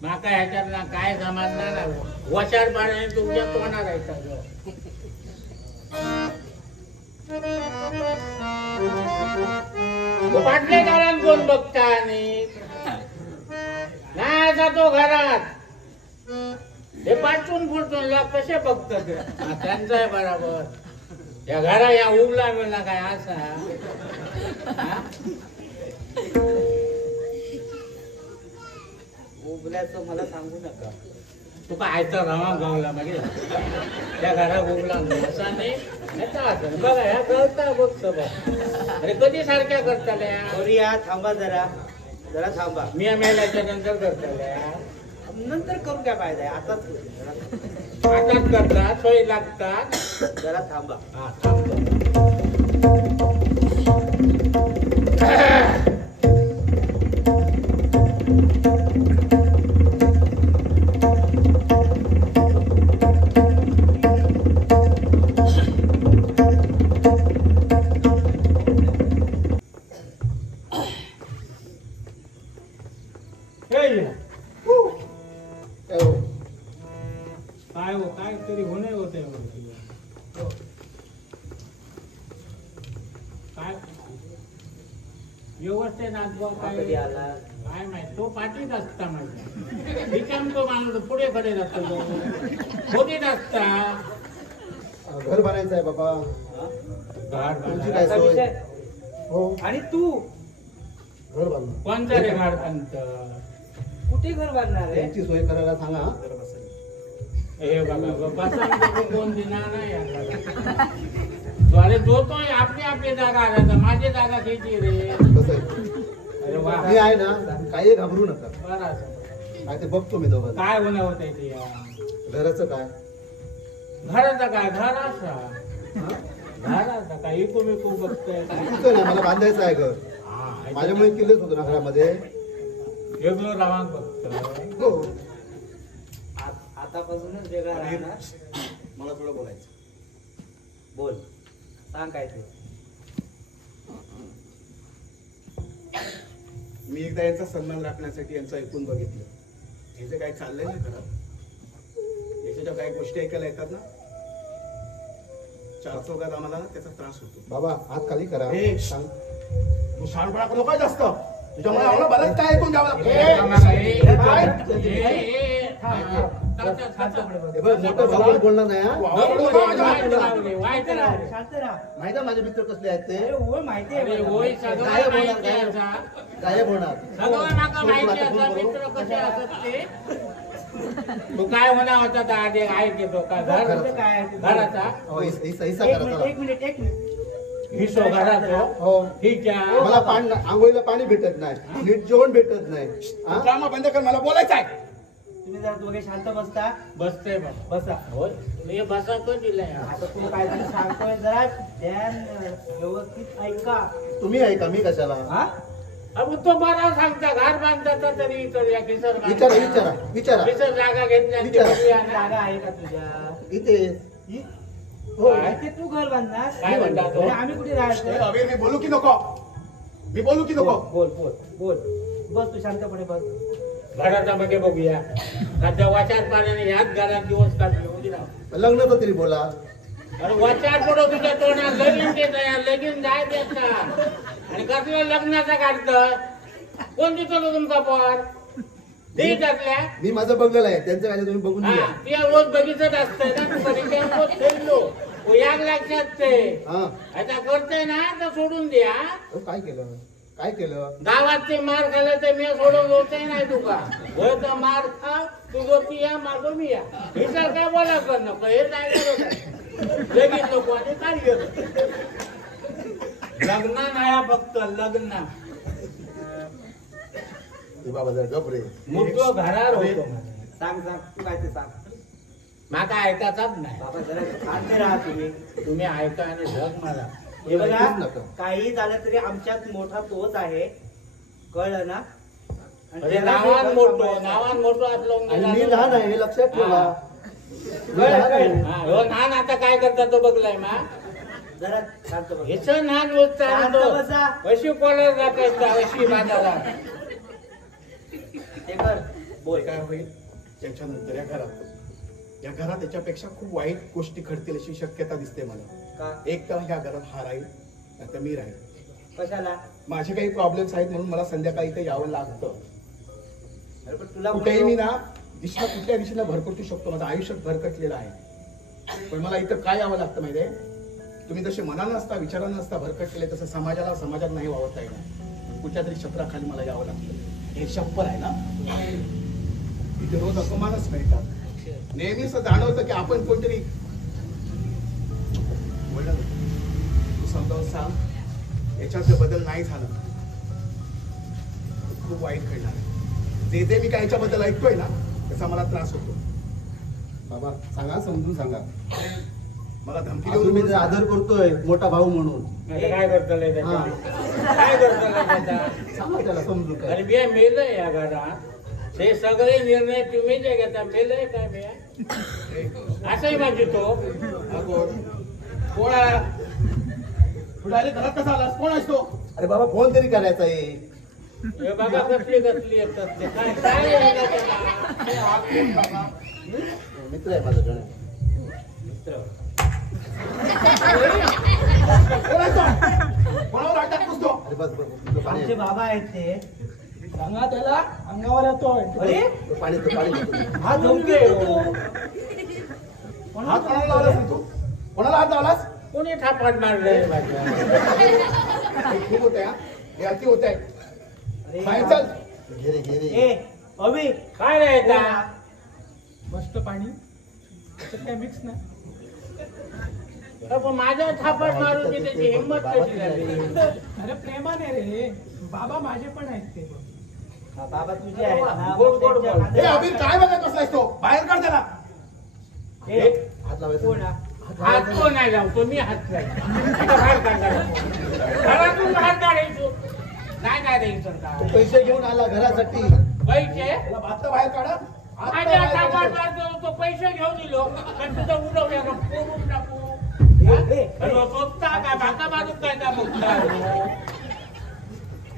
माका ह्याच्यातला काय समजणार नाही. वशार पाण्याने तुमच्या तोंडात राहायचं. पाटलेदारान कोण बघता आणि नाही जातो घरात हे पाठवून फुटून लोक कसे बघतात. त्यांचं आहे बरोबर. या घरा या उगला मिळला काय असा. उगल्याचं मला सांगू नका. तुका आयता रामा गावला मागे त्या घरात उगला असा नाही ह्याचा असं बघा ह्या कळता बघ सगळं. अरे कधी सारख्या करताल्या करूया. थांबा जरा जरा थांबा. मी मेल्याच्या नंतर करताल्या नंतर करू काय फायदा आहे. आताच करू. जरा आताच करतात सोयी लागतात. जरा थांबा. हा थांबतो. काय हो काय तरी होणे होते काय व्यवस्थित नाचबा काय कधी आला? काय माहित तो पाठीत असता माझ्या रिकाम तो माणूस पुढे कडे जातो होतीत असता. घर बनायचं आहे बाबा. घाट तुमची बांधा. काय असा सोय? विषय. हो आणि तू घर बांधणार. कोणता रे घाटपंत. कुठे घर बांधणार आहे? त्यांची सोय करायला सांगा. हे बघा बसा कोण दिना नाही अरे जो तो आपली आपली जागा आला माझी जागा घ्यायची रे. कसं आहे अरे वा मी आहे ना काही घाबरू नका. बरं असं. काय ते बघतो मी दोघं. काय होणं होत ते घराचं काय घराचा काय घर असा घराचा काय इकू बिकू बघतोय काय. इतकं नाही मला बांधायचं आहे घर. माझ्यामुळे केलंच होतं ना घरामध्ये. वेगळं रावांग बघतो. हो आतापासूनच वेगळा राहणार. मला थोडं बोलायचं. बोल सांग काय ते. मी एकदा यांचा सन्मान राखण्यासाठी यांचं ऐकून बघितलं. याचं काय चाललंय ना घरात. याच्या ज्या काही गोष्टी ऐकायला येतात ना चार चौघात आम्हाला ना त्याचा त्रास होतो. बाबा हात खाली करा. सांग तू शाळपणा करू काय जास्त तुझ्यामुळे आम्हाला बरंच काय ऐकून घ्यावं लागतं. हे बघ, मोठं भाऊ बोलणार नाही हा. माहिती आहे माझे मित्र कसले आहेत ते माहिती आहे गायब होणार तू काय म्हणा होता आधी ऐकतो का घराचा एक मिनिट हिशो घराचा हो ठीक आहे मला आंघोळीला पाणी भेटत नाही नीट जेवण भेटत नाही हा? ड्रामा बंद कर मला बोलायचं आहे तुम्ही जरा दोघे शांत बसता बसतोय बसा होय मी बसा पण दिलाय आता तू काहीतरी सांगतोय जरा ध्यान व्यवस्थित ऐका तुम्ही ऐका मी कशाला हा अहो तो बरा सांगता घर बांधता तरी इतर या किसर विचारा विचारा विचारा किसर जागा घेतली आणि ती विचारा. बघूया ना. जागा आहे का तुझ्या इथे हो काय? इथे तू घर बांधणार काय म्हणतात? आणि आम्ही कुठे राहायचं अबे मी बोलू की नको मी बोलू की नको बोल बोल बोल बस तू शांतपणे बस घराचा बघे बघूया सध्या वाचार पाण्याने ह्याच घरात दिवस काढले होती ना लग्न तर तरी बोला अरे वाचार पडो तुझ्या तोंडा लगीन देत लगीन जाय देत ना आणि कसलं लग्नाचं काढतं कोण दिसतो तुमचा पर देत असल्या मी माझं बघलेलं आहे त्यांचं काय तुम्ही बघून घ्या हा ती रोज बघितच असतंय ना तू बघितल्या रोज खेळलो याग लक्षात ते हा आता करतोय ना तर सोडून द्या अहो, काय केलं काय केलं गावात ते मार खाल्ला तर मी सोडून होतही नाही तुका होय तर मार खा तुझं ती या मागो मी या हे तर काय बोला कर नको हे काय करत लगेच नको आणि काय घेत लग्न नाही फक्त लग्न हे बाबा जर गप रे मुद्दो घरार होतो सांग सांग तू काय ते सांग माका ऐकायचाच नाही बाबा जरा शांत राहा तुम्ही तुम्ही ऐका आणि जग मला हे बघा ऐकूच नका. काही झालं तरी आमच्यात मोठा तोच आहे कळलं ना आणि अरे त्याला नावान जे मोठो सांभाळायचं. नावान मोठो असलो आणि मी लहान आहे हे लक्षात ठेवा हा. मी लहान आहे. हो नान आता काय करता तो बघलाय मा जरा शांत बस हेच नान शांत बसा. अशी कोणाला जातायचा अशी बाजारा ते कर बोल काय होईल त्याच्यानंतर या घरात त्याच्यापेक्षा खूप वाईट गोष्टी घडतील अशी शक्यता दिसते मला का एक तर ह्या घरात हा राहील नाहीतर मी राहील कशाला माझे काही प्रॉब्लेम्स आहेत म्हणून मला संध्याकाळी इथे यावं लागतं अरे पण तुला कुठेही मी ना कुठल्या दिशेला भरकटू शकतो माझं आयुष्य भरकटलेलं आहे पण मला इथं काय यावं लागतं माहितीये तुम्ही जसे मनानं असता विचारानं असता भरकटलेले तसं समाजात नाही वावरता येणार कुठल्या तरी छत्राखाली मला यावं लागतं हे शप्पर आहे ना इथे रोज अपमानच मिळतात नेहमी असं जाणवतं की आपण कोणतरी तू समजावून सांग याच्यात बदल नाही झाला खूप वाईट घडणार जे मी काय याच्याबद्दल ऐकतोय ना त्याचा मला त्रास होतो बाबा सांगा समजून सांगा मला धमकी अजून मी देऊन जे आदर करतोय मोठा भाऊ म्हणून काय करतो काय करतो त्याचा सांगा त्याला समजून काय आणि मी मेलय या घरात हे सगळे निर्णय तुम्ही जे घेता मेलय काय मी असंही माझी तो कोण आला तू डायरेक्ट घरात कसा आलास कोण आहेस तो अरे बाबा फोन तरी करायचा आहे हे बघा कसली येतात ते काय काय आहे त्याला? मित्र आहे माझा गण कोणावर अटक पुसतो अरे बस बस तुझं पाणी आमचे आहे. बाबा आहेत ते सांगा त्याला अंगावर येतोय अरे तो पाणी देतो. हा धमकी देतो हात कोणाला लावलास तू कोणाला हात लावलास कोणी थापाट मारलंय माझ्या हे खूप होत आहे हे अति होत आहे अरे बाहेर चल घे रे घे रे ए अभि काय रे येता मस्त पाणी त्याच्यात काय मिक्स नाही पण माझ्या थापाट मारून की त्याची हिंमत कशी झाली अरे प्रेमाने रे बाबा माझे पण आहेत ते हा, बाबा तुझे आहेत ना, गोड गोड त्यांच्या बोल. हे खांद्यावर- अभिर काय बघत बसलायस तो बाहेर काढ त्याला ए, हात लावायचा कोण हा? हात तो नाही लावतो मी हात लावतो बाहेर काढणार घरातून बाहेर काढायचो नाही काय द्यायचं का तो पैसे घेऊन आला घरासाठी पैसे त्याला भात बाहेर काढा आत्ता माझ्या बाहेर थापाट काढा. मारतो तो पैसे घेऊन दिलो पण तुझं उडवल्या का फोडून टाकू काय भाका मारून काय का बघता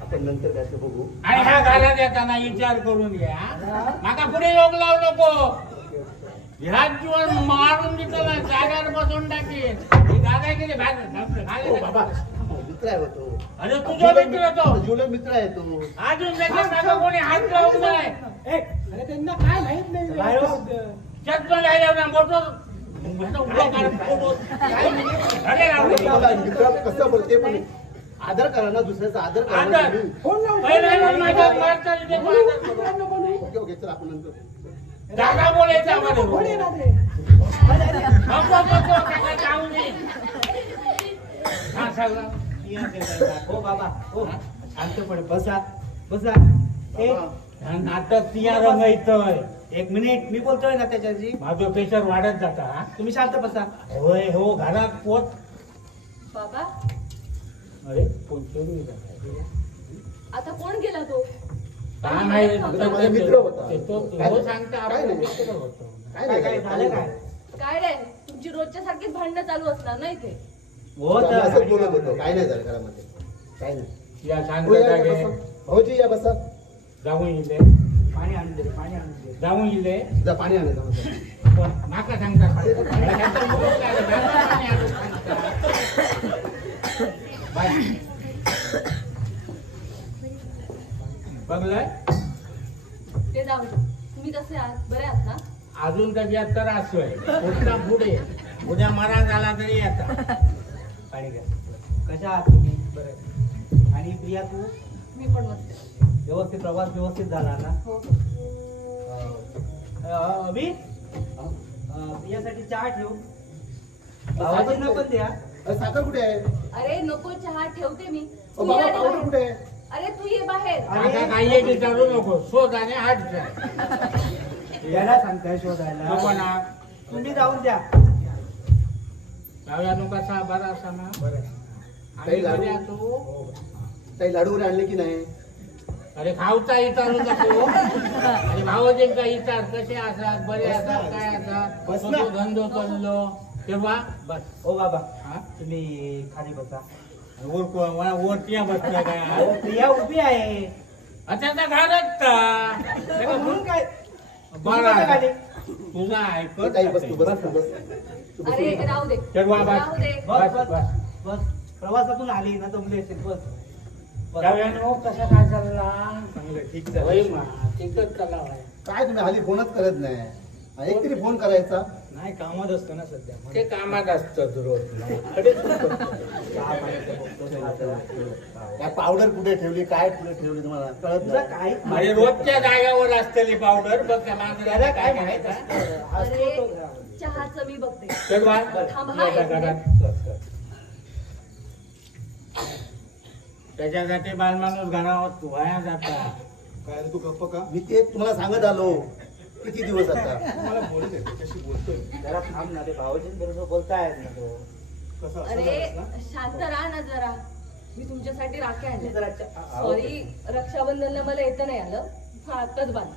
आपण नंतर काय ते बघू आणि ह्या घरात येताना विचार करून घ्या माका पुढे योग लावू नको ह्या जीवन मारून दिलं जाग्यावर बसून टाकेन ही जागा गेली हो, बाबा बाहेर मित्र आहे तो. अरे तुझा मित्र तो जुलै मित्र आहे तो. अजून त्याच्या मागं कोणी हात लावून नाही अरे त्यांना काय माहित नाही बाहेर हो. चष्मा राहिला ना मोठं उभं काढून फोटो. अरे राहुल. मला मित्र कसं बोलते पण आदर करा ना, दुसऱ्याचा आदर करा ना आदर. तुम्ही. फोन लावून पहिल्यांदा माझ्यावर मारतात इथे पण आदर करू. ओके ओके चल आपण नंतर. दादा बोलायचं आम्हाला. फोन येणार रे. नको नको त्याला जाऊ दे. हा सगळं. हो बाबा हो शांतपणे बसा बसा. ए, हा नाटक तिया रंगायचंय. एक मिनिट मी बोलतोय ना त्याच्याशी. माझं प्रेशर वाढत जाता. तुम्ही शांत बसा. होय हो घरात पोट. बाबा अरे पोट चोरून जात. आता कोण गेला तो? काय माहिती तो माझा मित्र होता. तो सांगता काय आपण नाही. मित्र होतो. काय काय नाही काय झालं काय? काय रे तुमची रोजच्या सारखीच भांडणं चालू असणार ना इथे? हो आम्ही तर असंच बोलत होतो. काय नाही झालं घरामध्ये. काय नाही. या शांत हो, या जागे बसा. भाऊजी या बसा. जाऊन येते. पाणी आणून दे पाणी आणून दे. जाऊन येते. जा पाणी आणा जा. पण माका सांगता बघलंय ते जाऊ दे. तुम्ही कसे आहात? बरे आहात ना? अजून त्याच्यात तर असोय पुढचा पुढे उद्या मरण झाला तरी येतात. पाणी घ्या. कशा आहात तुम्ही? बरं. आणि प्रिया तू मी पण मस्त. व्यवस्थित प्रवास व्यवस्थित झाला ना? हो अभि प्रियासाठी चहा ठेव. भावाजींना पण द्या. साखर कुठे आहे? अरे नको चहा ठेवते मी. अ, तू बाबा ये रे पावडर बाहेर. कुठे आहे? अरे तू ये बाहेर. आता काही विचारू नको शोध आणि हात घ्या. याला सांगताय शोधायला. नको ना तुम्ही जाऊन द्या. जाऊया नको कसा बरा असा ना बरं. आणि लाडू? बऱ्या तू काही लाडू वगैरे आणले की नाही? अरे खाऊचा इतारू नको आणि भावजींचा इतार कसे असतात बरे असतात काय असतात बस ना. तो धंदो चाललो तेव्हा बस हो बाबा हा तुम्ही खाली बसा. वरती बसला काय अहो, प्रिया उभी आहे. त्याचा घालत तेव्हा म्हणून काय तुम्ही बरा बसा खाली. तुझा ते काही बस तू ऐकत बस तू बस. तू बस. अरे राहू दे. तेव्हा राहू दे. बस बस बस बस बस प्रवासातून आली ना तुमले बस बस. जाऊया ना कसा काय चालला ठीक होय मा तिकट चालला होय. काय तुम्ही हल्ली फोनच करत नाही. हा, एक तरी फोन करायचा. नाही कामात असतो ना सध्या. ते कामात असतं रोज काय पावडर कुठे ठेवली काय कुठे ठेवली तुम्हाला कळत तुझा नाही. काय म्हणजे रोजच्या जाग्यावर असलेली पावडर बघ त्या त्याला काय माणसाला माहित काय असतं. अरे असतो तो घरामध्ये. चहाचं मी बघते. तेव्हा थांब हा एक मिनिट. त्याच्यासाठी बालमाणूस घरावर वाया जाता काय रे तू गप्प का? मी ते तुम्हाला सांगत आलो किती दिवस आता. मला बोलू दे कशी बोलतोय. जरा थांब ना ते भावजींबरोबर बोलतायत ना तो. कसं असं अरे झालंस ना? शांत राहा ना जरा. मी तुमच्यासाठी राख्या तू आणल्या. जरा चा- सॉरी रक्षाबंधनला मला येतं नाही आलं. आताच बांध.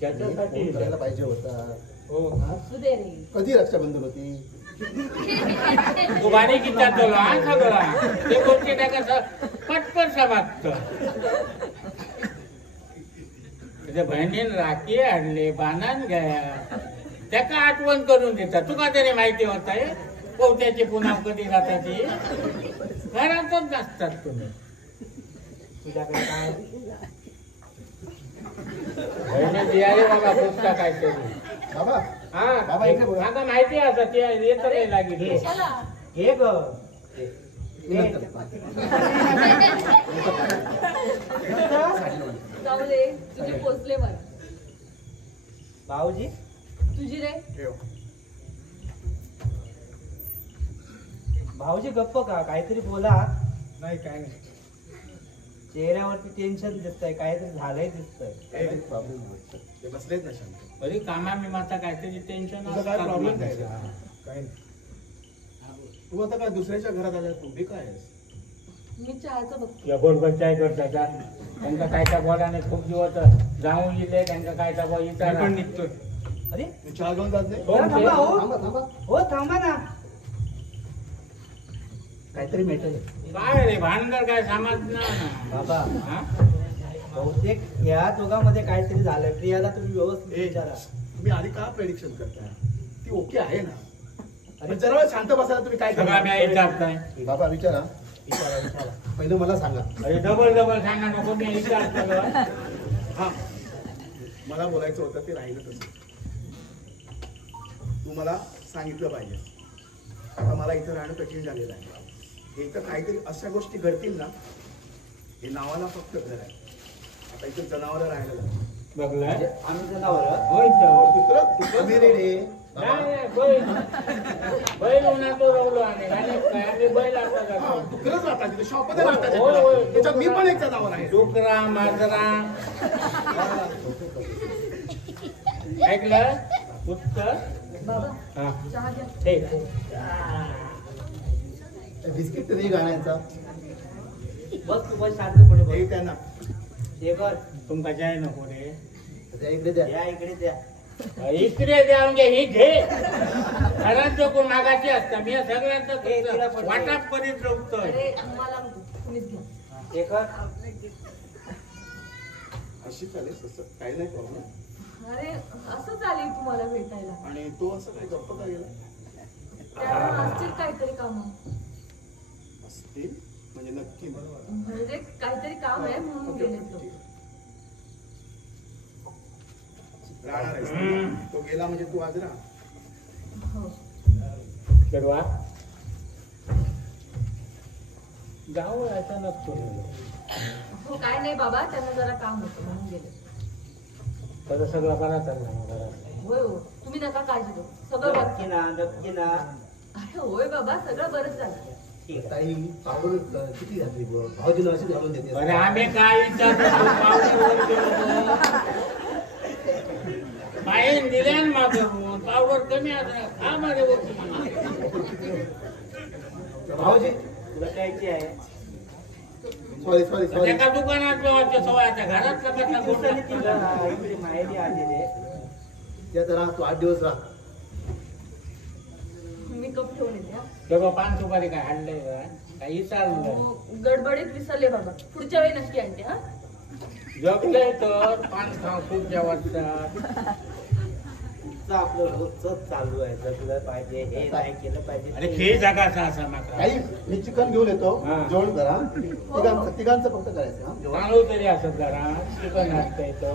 त्याच्यासाठी फोन करायला पाहिजे होता. हो असू दे रे. कधी रक्षाबंधन होती? तू गाडी किती तुला सगळा ते गोष्टी टाकायचं पटपट समाप्त त्याच्या बहिणीन राखी आणले बाणान घ्या त्याका आठवण करून देतात तुका तरी माहिती होत आहे पोहत्याची पुन्हा कधी जाताची घरातच नसतात तुम्ही तुझ्याकडे काय बहिणी दियारे बाबा पुस्तक काहीतरी बाबा हा बाबा, इकडे बघा. आता माहिती आहे ते येत नाही लागेल कशाला? हे ग नंतर. जाऊ दे. तुझे पोचले मला. भाऊजी तुझी रे. ठेव. भाऊजी गप्प का काहीतरी बोला. नाही काय नाही. चेहऱ्यावरती टेन्शन दिसतंय काहीतरी झालंय दिसतंय. काहीतरी प्रॉब्लेम आहे. ते बसलेत ना शांत. बरी कामा बिमाचा काहीतरी टेन्शन तुझा काय प्रॉब्लेम काय असतात. काय नाही. तू आता काय दुसऱ्याच्या घरात आल्या तू बी काय आहेस? मी चहाचं बघते. या बरोबर काय करतात का? त्यांका काय त्या बोलाने खूप दिवस जाऊन गेले त्यांका काय त्या बोल मी पण निघतोय. अरे तू चहा घेऊन जात नाही? हो, जरा थांबा हो. थांबा थांबा. हो थांबा ना काहीतरी मेटल काय रे भानगड काय समजणार बाबा हा? बहुतेक या दोघांमध्ये काहीतरी झालंय. प्रियाला तुम्ही व्यवस्थित ए, विचारा. तुम्ही आधी का प्रेडिक्शन करताय? ती ओके आहे ना? अरे जरा वेळ शांत बसायला तुम्ही काय सगळा मी विचारताय. बाबा विचारा. पहिलं मला सांगा. अरे डबल सांगा नको मी विचारतो. हा मला बोलायचं होतं ते राहिलं तसं. तू मला सांगितलं पाहिजे. आता मला इथं राहणं कठीण झालेलं आहे. हे इथं काहीतरी अशा गोष्टी घडतील ना, हे नावाला फक्त घर आहे. आता इथं जनावरं राहायला लागली. बघलाय आम्ही जनावर होय तर. तुम्ही रेडे बैल उन्हात रवलो आम्ही बैल आता जातो. डुकरच राहतात तिथे, शॉपमध्ये राहतात होय, होय. तिथे. त्याच्यात मी पण एक जनावर आहे. डुकरा मांजरा ऐकलं उत्तर. बाबा हा चहा घ्या. ठीक. बिस्किट तरी गाण्याचा बस तू बस शांतपणे हे बोल. त्यांना शेखर तुमका जाय नको रे. त्या इकडे द्या. या इकडे द्या. इकडे द्या म्हणजे ही घे. घरात जो कोण मागाची असता मी सगळ्यांचा वाटाप करीत रवतोय. अरे मला नको, तुम्हीच घ्या. शेखर अशी चालेल तसं काही नाही प्रॉब्लेम. अरे असंच आली तुम्हाला भेटायला. आणि तो असं काही गप्प का गेला त्याला असतील काहीतरी काम, असतील म्हणजे नक्की नाही. म्हणजे काहीतरी काम आहे म्हणून गेले तो. राहणार आहेस ना? तो गेला म्हणजे तू आज राहा. हो. शर्वा जाऊ अचानक सोडलं. हो काय नाही बाबा, त्यांना जरा काम होतं म्हणून गेले. त्याचं सगळं बरा चालला घरात. होय हो, तुम्ही नका काळजी करू, सगळं बरं. नक्की ना नक्की ना. अरे होय बाबा, सगळं बरंच झालं. ठीक आहे. ताई पावडर किती घातली भाऊजीला अशी घालून देते. अरे आम्ही काय विचारतो पावडर गेलो बाहेर दिल्यान माझं पावडर कमी आता खा माझ्या वरती म्हणा. भाऊजी तुला कायची आहे? Sorry sorry sorry. एका दुकानात जेव्हा सवय आता घरात किती दिवसांनी तिला इकडे माहेरी आलेले. त्या तर राहा तू 8 दिवस राहा. मी कप ठेवून येते हा. तेव्हा 5 सुपारी काय हाडलंय का काही चाललंय. हो, गडबडीत विसरले बाबा, पुढच्या वेळी नक्की आणते हा. जगलंय तर 5 खाऊ खूपच्या वाटतात. तुझं आपलं रोजच चालू आहे. जगलं पाहिजे, हे नाही केलं पाहिजे. अरे खेळ जगाचा असा मात्र ताई मी चिकन घेऊन येतो. हा. जेवण करा. तिघांचं फक्त करायचं हा जेवण. चालू तरी असत जरा चिकन असतं येतो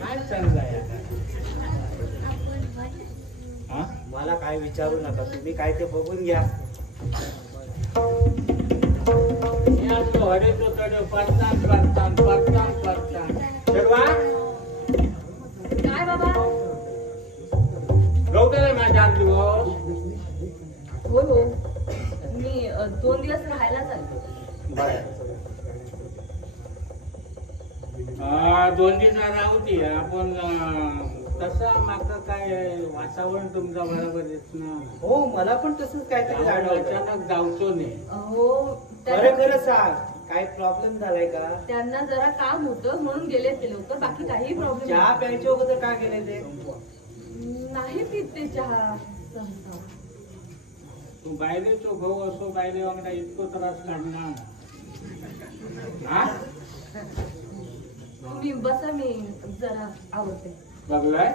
काय चाललंय आता? हा? मला काय विचारू नका, तुम्ही काय ते बघून घ्या. मी असतो हरेतो तडे परतान शर्वा काय बाबा? गवताला माझ्या 8 दिवस. होय हो, मी 2 दिवस राहायला चालते. 2 दिवस राहती आपण तसं मात्र काय वातावरण तुमचं बरोबर येत ना. हो मला पण तसंच काहीतरी जाणवलं. अचानक जाऊचो नाही. हो, खरं खरं सांग, काय प्रॉब्लेम झालाय का? त्यांना जरा काम होतं म्हणून गेले ते लवकर, बाकी काही प्रॉब्लेम चहा प्यायच्या अगोदर का गेले ते? नाही पित ते चहा सहसा. तू बायलेचो भाऊ असो बायले वांगडा इतको त्रास काढणार हा? तुम्ही बसा, मी जरा आवडते. बघलाय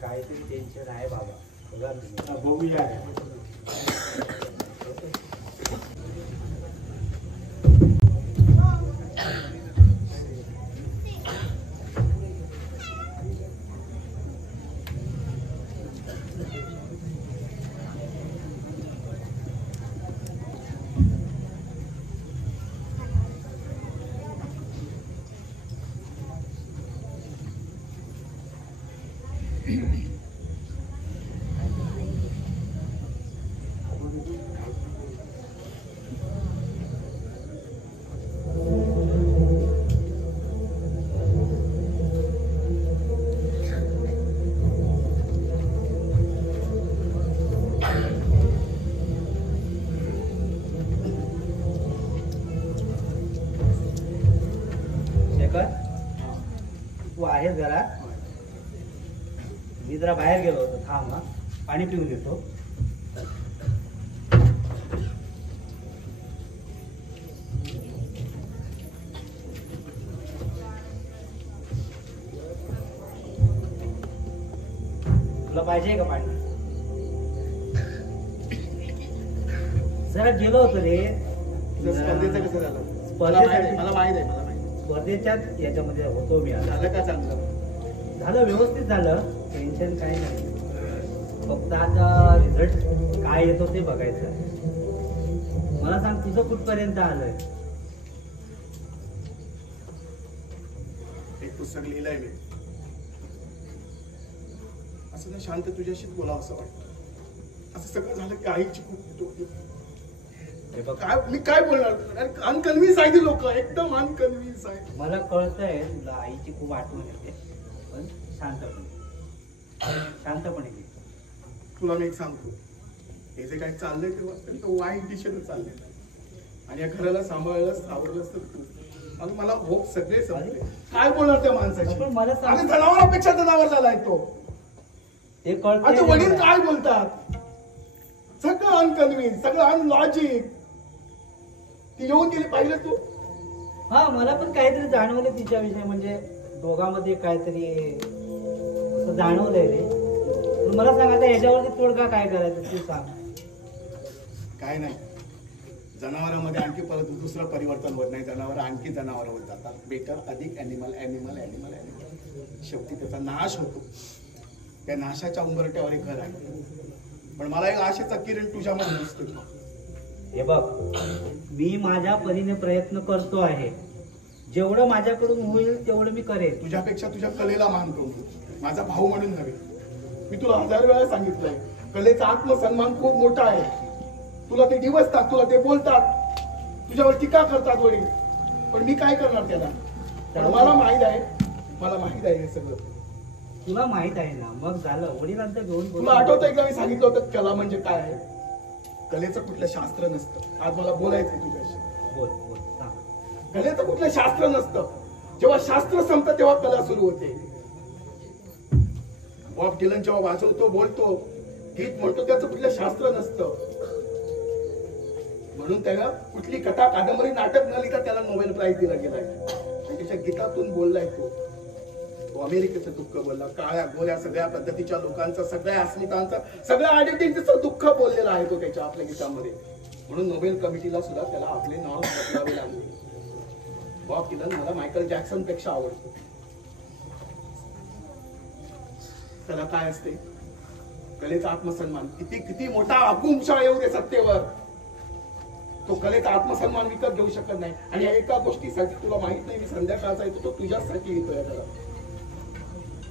काहीतरी टेन्शन आहे बाबा. बघा तुम्ही. बघूया. शेखर तू आहेस घरात? मी जरा बाहेर गेलो होतो, थांब हा, पाणी पिऊन येतो. पाहिजे का पाणी? जरा गेलो होतो रे स्पर्धेचं कसं झालं? स्पर्धेसाठी मला माहित आहे. स्पर्धेच्याच याच्यामध्ये होतो मी आज. झालं का चांगलं? झालं, व्यवस्थित झालं, टेन्शन काही नाही. फक्त आता रिझल्ट काय येतो ते बघायचं. मला सांग तुझं कुठपर्यंत आलंय? एक पुस्तक लिहिलंय मी. असं ना शांत तुझ्याशीच बोलावं असं वाटतं. असं सगळं झालं की आईची खूप हे बघ, काय मी काय बोलणार? अनकन्व्हिन्स आहे ती लोक, एकदम अनकन्व्हिन्स आहे. मला कळतंय तुला आईची खूप आठवण येते, पण शांतपणे घे. तुला मी एक सांगतो, हे जे काही चाललंय ते वाईट दिशेने चाललंय. आणि या घराला सांभाळलं सावरलंस तर तू. आणि मला होप सगळे संपले. काय बोलणार त्या माणसाची? पण मला सांग, आणि जनावरांपेक्षा जनावर झालाय तो. ते कळतंय आता वडील मला. काय बोलतात? सगळं अनकन्व्हिन्स, सगळं अनलॉजिक. ती येऊन गेली पाहिलं तू? हा, मला पण काहीतरी जाणवलं तिच्याविषयी, म्हणजे दोघांमध्ये काहीतरी असं जाणवलंय रे. पण मला सांग आता याच्यावरती तोडगा काय करायचं तू सांग. काय नाही, जनावरांमध्ये आणखी परत दुसरं परिवर्तन होत नाही. जनावर आणखी जनावर होत जातात. बेटर अधिक ॲनिमल ॲनिमल ॲनिमल ॲनिमल. शेवटी त्याचा नाश होतो. त्या नाशाच्या उंबरट्यावर एक घर आहे. पण मला एक आशेचा किरण तुझ्यामध्ये दिसतो. हे बघ, मी माझ्या परीने प्रयत्न करतो आहे. जेवढं माझ्याकडून होईल तेवढं मी करेन. तुझ्यापेक्षा तुझ्या कलेला मानतो. माझा भाऊ म्हणून नव्हे. मी तुला 1000 वेळा सांगितलंय, कलेचा आत्मसन्मान खूप मोठा आहे. तुला ते दिवसतात, तुला ते बोलतात, तुझ्यावर टीका करतात वडील, पण मी काय करणार त्याला? पण मला माहित आहे हे सगळं. तुला माहित आहे ना, मग झालं. वडिलांचं घेऊन तुला आठवतं एकदा मी सांगितलं होतं कला म्हणजे काय आहे? कलेचं कुठलं शास्त्र नसतं. आज मला बोलायचंय तुझ्याशी. बोल बोल सांग. कलेचं कुठलं शास्त्र नसतं. जेव्हा शास्त्र संपतं तेव्हा कला सुरू होते. बॉब डिलन जेव्हा वाजवतो, बोलतो, गीत म्हणतो, त्याचं कुठलं शास्त्र नसतं. म्हणून त्याला कुठली कथा, कादंबरी, नाटक न लिहिता त्याला नोबेल प्राइज दिला गेलाय. आणि त्याच्या गीतातून बोललाय तो अमेरिकेचं दुःख बोलला. काळ्या गोऱ्या सगळ्या पद्धतीच्या लोकांचं, सगळ्या अस्मितांचं, सगळ्या आयडेंटिटीचं दुःख बोललेलं आहे तो त्याच्या आपल्या गीतामध्ये. म्हणून नोबेल कमिटीला सुद्धा त्याला आपले नाव बदलावे लागले. बॉब डिलन मला मायकल जॅक्सन पेक्षा आवडतो. त्याला काय असते? कलेचा आत्मसन्मान. किती मोठा हुकुमशाह येऊ दे सत्तेवर, तो कलेचा आत्मसन्मान विकत घेऊ शकत नाही. आणि एका गोष्टीसाठी तुला माहित नाही, मी संध्याकाळचा येतो तो तुझ्यासाठी येतोय.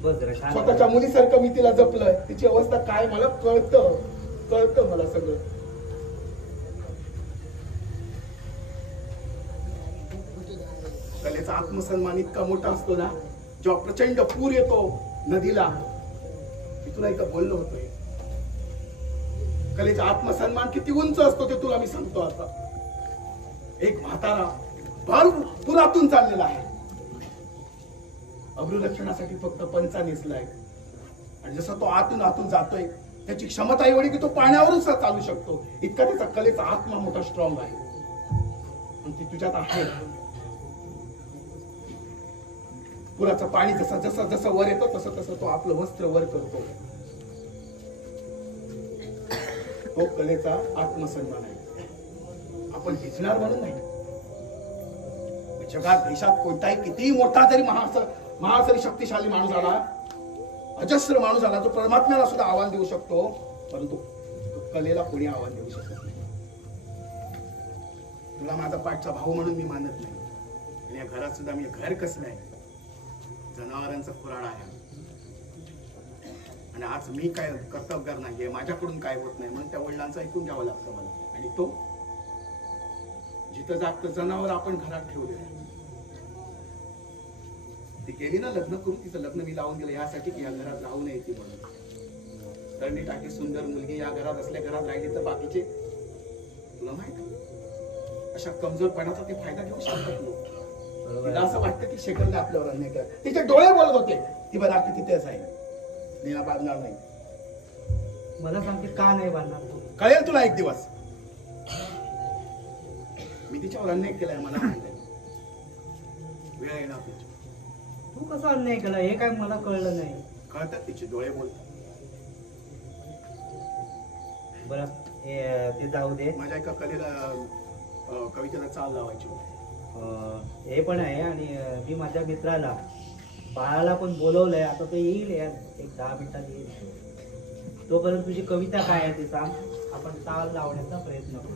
स्वतःच्या मुलीसारखं मी तिला जपलंय. तिची अवस्था काय मला कळतं मला सगळं. कलेचा आत्मसन्मान इतका मोठा असतो ना, जेव्हा प्रचंड पूर येतो नदीला. मी तुला इथं बोललो होतोय, कलेचा आत्मसन्मान किती उंच असतो ते तुला मी सांगतो. आता एक म्हातारा भर पुरातून चाललेला आहे. अभ्रुलक्षणासाठी फक्त पंचा नेसलाय. आणि जसं तो आतून जातोय, त्याची क्षमता एवढी की तो पाण्यावरच चालू शकतो. इतका त्याचा कलेचा आत्मा मोठा स्ट्रॉंग आहे. पण ती तुझ्यात आहे. पुराचं पाणी जसं वर येतं तसं तो आपलं वस्त्र वर करतो. तो कलेचा आत्मसन्मान आहे. आपण भिजणार म्हणून नाही. जगात, देशात कोणताही कितीही मोठा जरी महासरी शक्तिशाली माणूस आला, अजस्र माणूस आला, जो परमात्म्याला सुद्धा आव्हान देऊ शकतो, परंतु कलेला कोणी आव्हान देऊ शकत नाही. तुला माझा पाठचा भाऊ म्हणून मी मानत नाही. आणि या घरात सुद्धा मी घर कसलं आहे, जनावरांचा खुराडा आहे. आणि आज मी काय कर्तव्यगार नाहीये, माझ्याकडून काय होत नाही, म्हणून त्या वडिलांचं ऐकून घ्यावं लागतं मला. आणि तो जिथं जागतं जनावर आपण घरात ठेवले. ती गेली ना लग्न करून, तिचं लग्न मी लावून दिलं यासाठी की या घरात राहू नये ती म्हणून. तरणी टाकी सुंदर मुलगी या घरात असल्या घरात राहिली तर बाकीचे तुला माहित अशा कमजोरपणाचा ते फायदा घेऊ शकतात लोक. तिला असं वाटतं की शेखरने आपल्यावर अन्याय केला. तिचे डोळे बोलत होते, ती बरं आपली तिथेच आहे, नेहा बांधणार नाही. मला सांगते का नाही बांधणार? कळेल तुला एक दिवस. मी तिच्यावर अन्याय केलाय, मला माहित आहे. वेळ येणार तिची. तू कसा अन्याय केला हे काय मला कळलं नाही. कळतात तिचे डोळे बोलतात. बरं ते जाऊ दे. माझ्या एका कवितेला चाल लावायची होती. हे पण आहे आणि मी माझ्या मित्राला बाळाला पण बोलवलंय. आता तो येईल यार, एक 10 मिनिटात येईल. तोपर्यंत तुझी कविता काय आहे ते सांग, आपण ताल लावण्याचा प्रयत्न करू.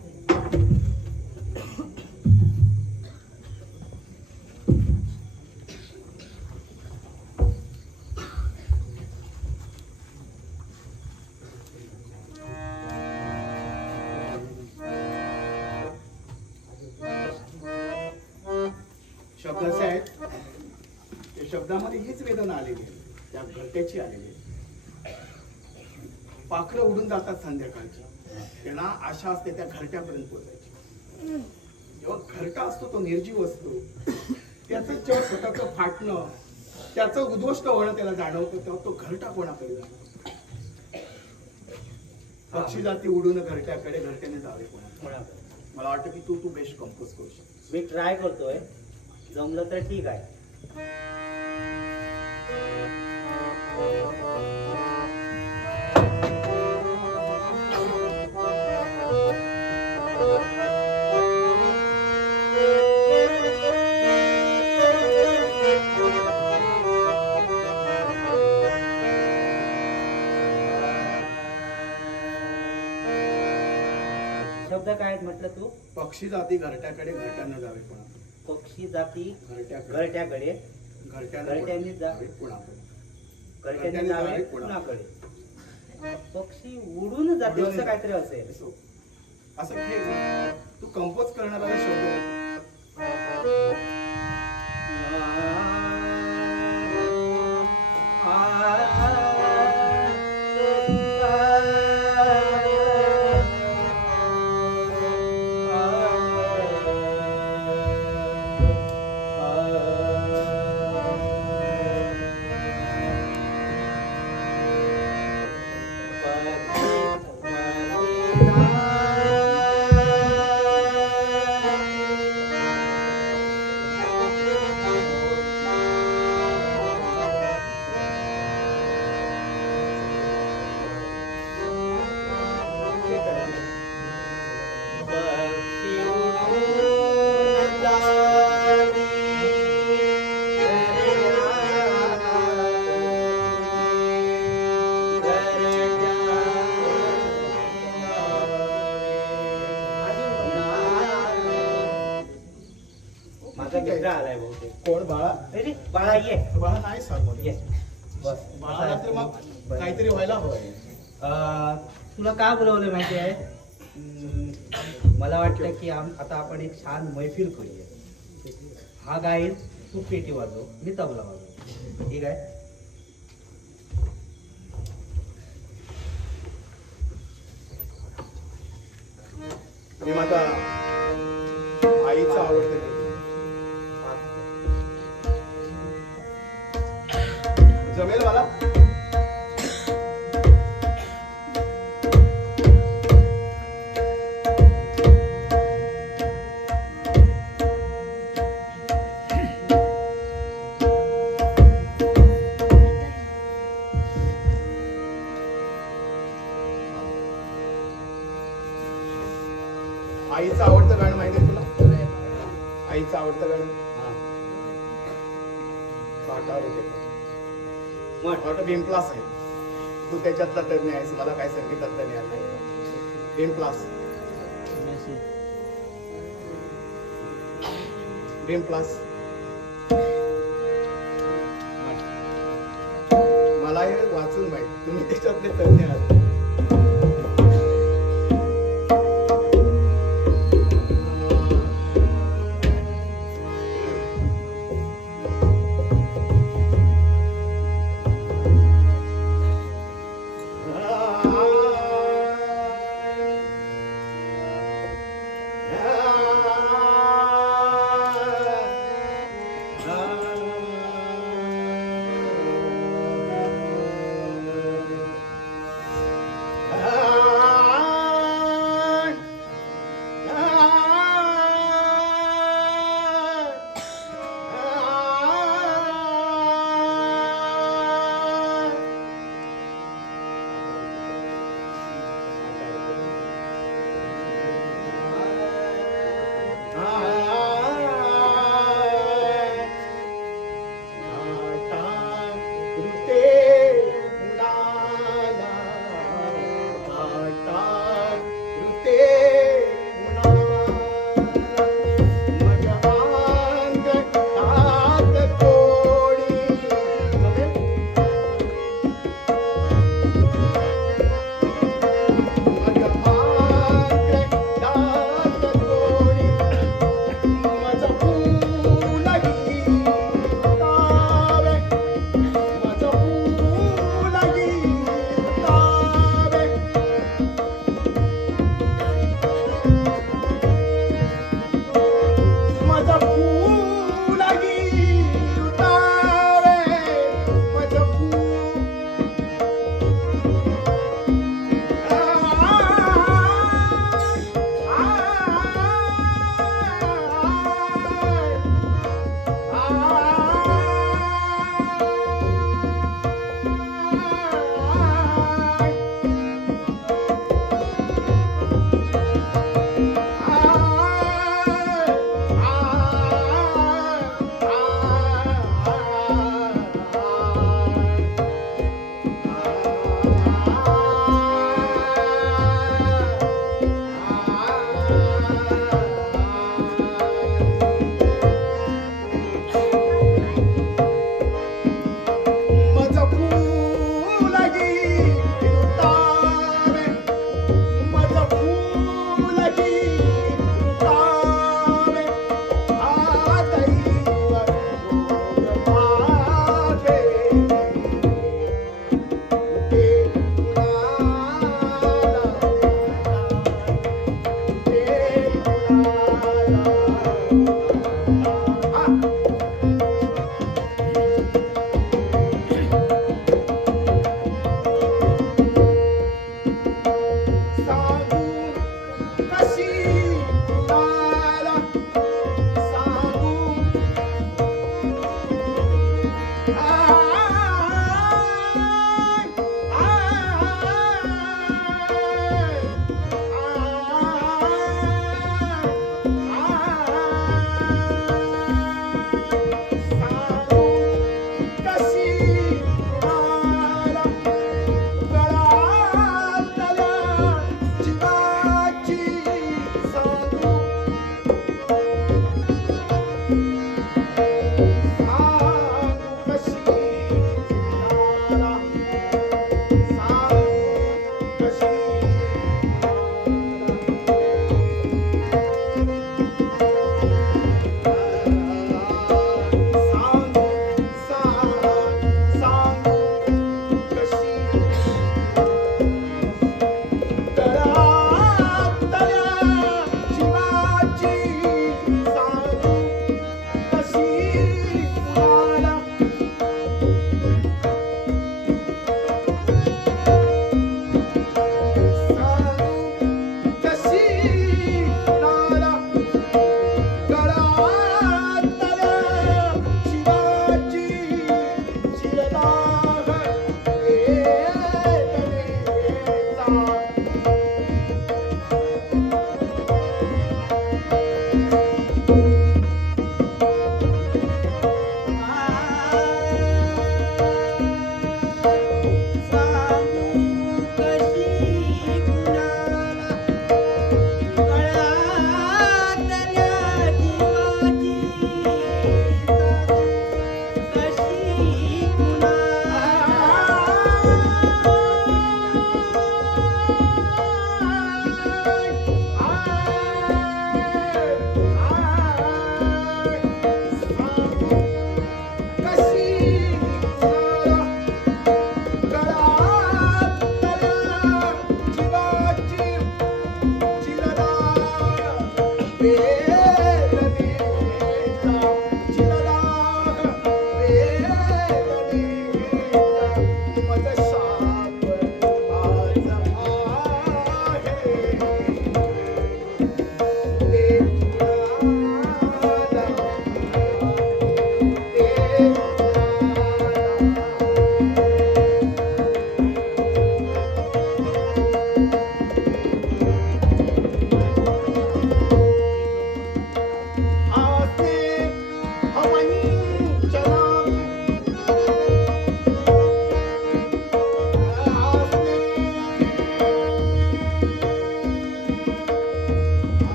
शब्द असे आहेत, त्या शब्दामध्ये हीच वेदना आलेली आहे, त्या घरट्याची आलेली आहे. पाखरं उडून जातात संध्याकाळची, त्यांना आशा असते त्या घरट्यापर्यंत पोहोचायची. जेव्हा घरटा असतो तो निर्जीव असतो, त्याचं जेव्हा स्वतःचं फाटणं, त्याचं उद्ध्वस्त होणं त्याला जाणवतं, तेव्हा तो घरटा कोणाकडे जातो? पक्षी जाती उडून घरट्याकडे, घरट्याने जावे कोणाकडे? मला वाटतं की तू बेस्ट कंपोज करू शकतो. मी ट्राय करतोय, जमलं तर ठीक आहे. शब्द काय आहेत म्हटलं तू? पक्षी जाती घरट्याकडे, घरट्यानं जावे कोणाकडे? पक्षी जाती घरट्याकडे, घरट्याकडे, घरट्याने घरट्याने जावे कोणाकडे? घरट्याने जावे कुणाकडे? पक्षी उडून जाते असं काहीतरी असेल. असो. असं घे ना. तू कंपोज करणारा शब्द आहे. माझा मित्र आलाय बहुतेक. कोण बाळा? अरे बाळा ये बाळा नाही सांगू ये. बस बाळाला तर मग काहीतरी व्हायला हवंय. तुला का बोलवलं माहिती आहे? मला वाटतं की आता आपण एक छान मैफिल करूया. हा गाईल, तू पेटी वाजव, मी तबला वाजव, ठीक आहे? मी माझा आईचा आवडते जमेल मला. आईचं आवडतं गाणं माहिती आहे तुला? आईचं आवडतं गाणं वाटतं भीमप्लास आहे. तू त्याच्यातला तज्ञ आहेस, मला काय संगीतातलं ज्ञान नाही. भीमप्लास भीमप्लास मला हे वाचून माहिती, तुम्ही त्याच्यातले तज्ञ आहात.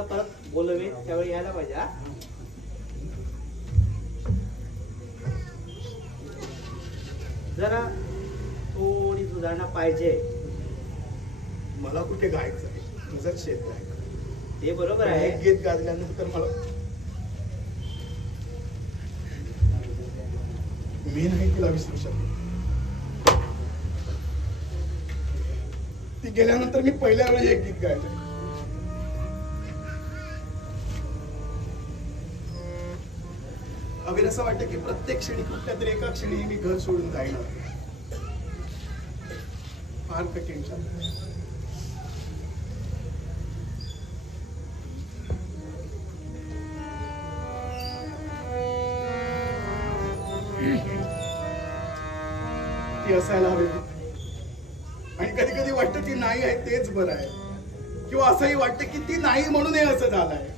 तुला परत बोलवे त्यावेळी यायला पाहिजे हा. जरा थोडी सुधारणा पाहिजे. मला कुठे गायचं आहे, तुझंच क्षेत्र आहे. ते बरोबर आहे. एक गीत गाजल्यानंतर मला मी नाही तिला विसरू शकतो. ती गेल्यानंतर मी पहिल्या वेळी एक गीत गायलं. अभिन असं वाटतं की प्रत्येक क्षणी कुठल्या तरी एका क्षणी मी घर सोडून जाईणार. फार कठीण झालं. ती असायला हवी आणि कधी कधी वाटतं ती नाही आहे तेच बरं आहे, किंवा असंही वाटतं की ती नाही म्हणून हे असं झालंय.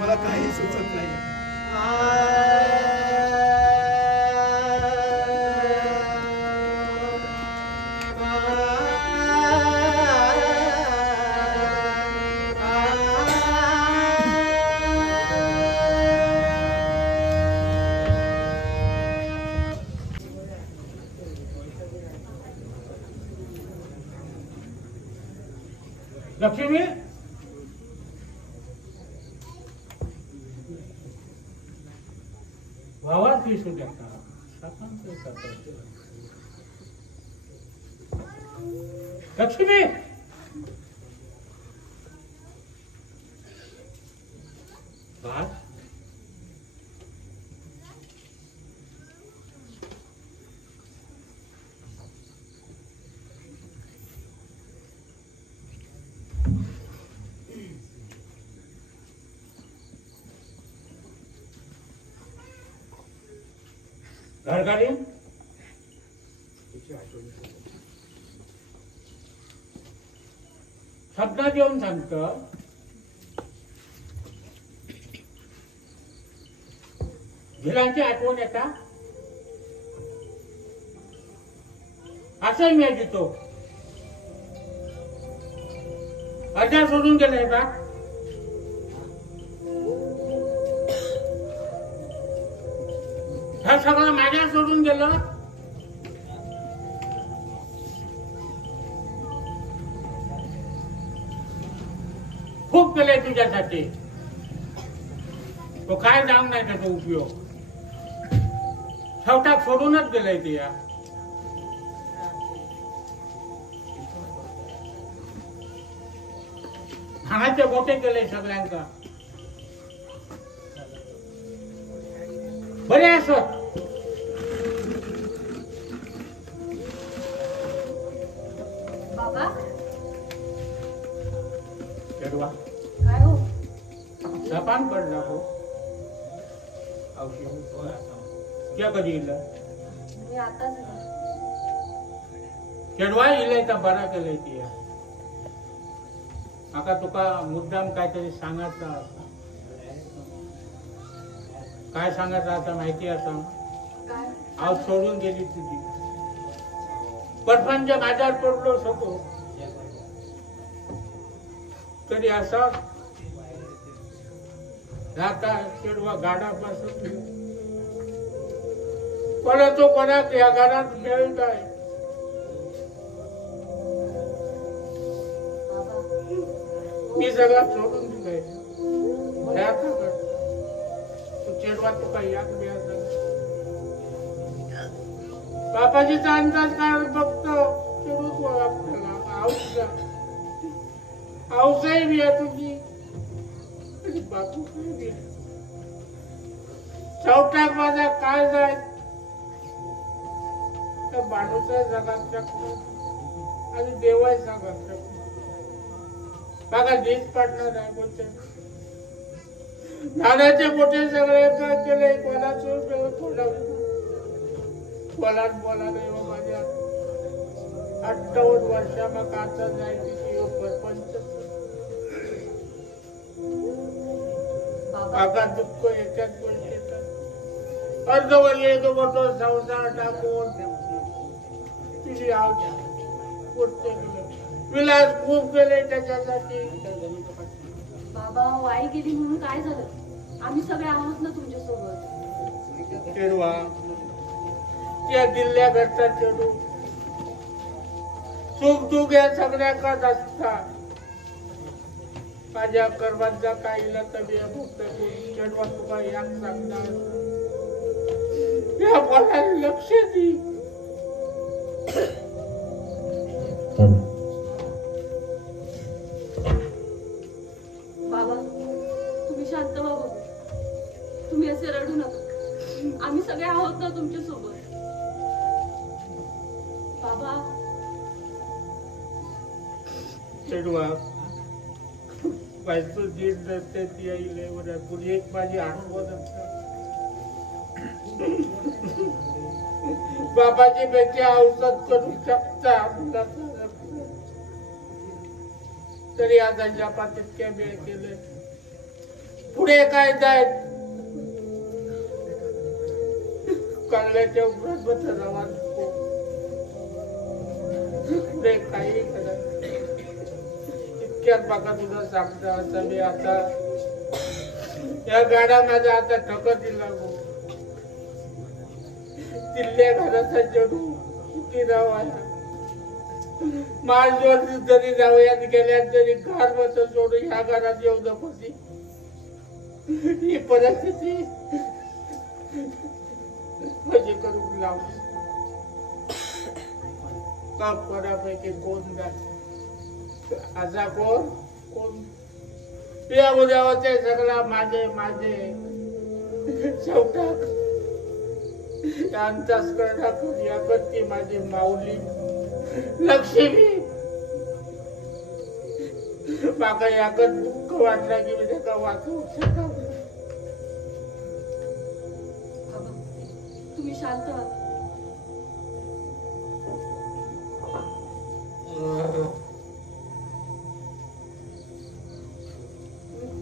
मला काही सुचत नाही. लक्ष्मी भावात दिसू द्या. लक्ष्मी भात घरगाडी शब्दात येऊन सांगतं झिलांची आठवण येता असं मी देतो. अर्जा सोडून गेलाय का? हे सगळं माझ्या सोडून गेलं. खूप केलंय तुझ्यासाठी. तो काय जाऊन नाही त्याचा उपयोग. शेवटात सोडूनच गेलंय ते. या खाण्याचे मोठे केले सगळ्यांका. बरे असत बाबा केडवा काय हो? जपान पडला हो. क्या कधी इलं मी आताच केडवा इलंय तर बरा केलंय ती. आता तुका मुद्दाम काहीतरी सांगायचं आता. काय सांगायचं आता माहिती असा. काय? आव सोडून गेली तुझी. परफांच्या बाजार पडलो सगळं तरी असा राहता केडवा गाडा बसून कोणाचो कोणाक या घरात मिळत आहे. मी सगळं सोडून दिलंय. तू चेडवा तुका याक मिळाला. बापाजीचा अंदाज काय बघतो चिडूच आपल्याला औषधा औषधही बी आहे तुझी आणि बापू बी आहे. चौटाक माझा काय जाय तर माणूसही जगात शकतो आणि देवाही जगात शकतो. बघा देश पाडणार आहे बोलते. नाण्याचे मोठे सगळे केले. कोणाचं बोला नाही माझ्या 58 वर्षा मग आता जायची परपंच काका दुःख याच्यात बोलते अर्धवर येतो मोठो संसार टाकून तिची विलास खूप केले त्याच्यासाठी. बाबा वाई गेली म्हणून काय झालं? आम्ही सगळे आहोत ना तुमच्या सोबत. चेडवा त्या दिल्ल्या घरचा चेडू सुख दुःख या सगळ्याकडे असतात. माझ्या कर्मांचा काहीला तरी फक्त चेडवा तुका याक सांगणार या पोराला लक्ष दे. बाबा तुम्ही शांत व्हा बाबा. तुम्ही असे रडू नका. आम्ही सगळे आहोत ना तुमच्या सोबत. बाबा चेडवा बायको जीत जाते ती आईले बरं पुढे एक माझी आठवण बाबाची बेटी औषध करू शकता मुलाचं तरी आता जपा तितक्या वेळ केले. पुढे काय जाय कल्ल्याच्या उघडत बसत आवाज पुढे काही करत इतक्यात बघा तुझं सांगता असं मी आता या गाड्या माझ्या आता ठकत लागू तिल्ल्या घराचा जडू किती राव आहे. माझ्यावर जरी जावयात गेल्या तरी घर बस सोडून ह्या घरात येऊ नकोसी. ही परिस्थिती कशी करून लावली. काप कोणापैकी कोण जात असा कोण कोण या उद्यावरचे सगळा माझे माझे शेवटाक अंतस्करणातून या करते माझी माऊली लक्ष्मी. माका याकत दुःख वाटला की मी त्याचा वाचवू शकाल. बाबा तुम्ही शांत व्हा.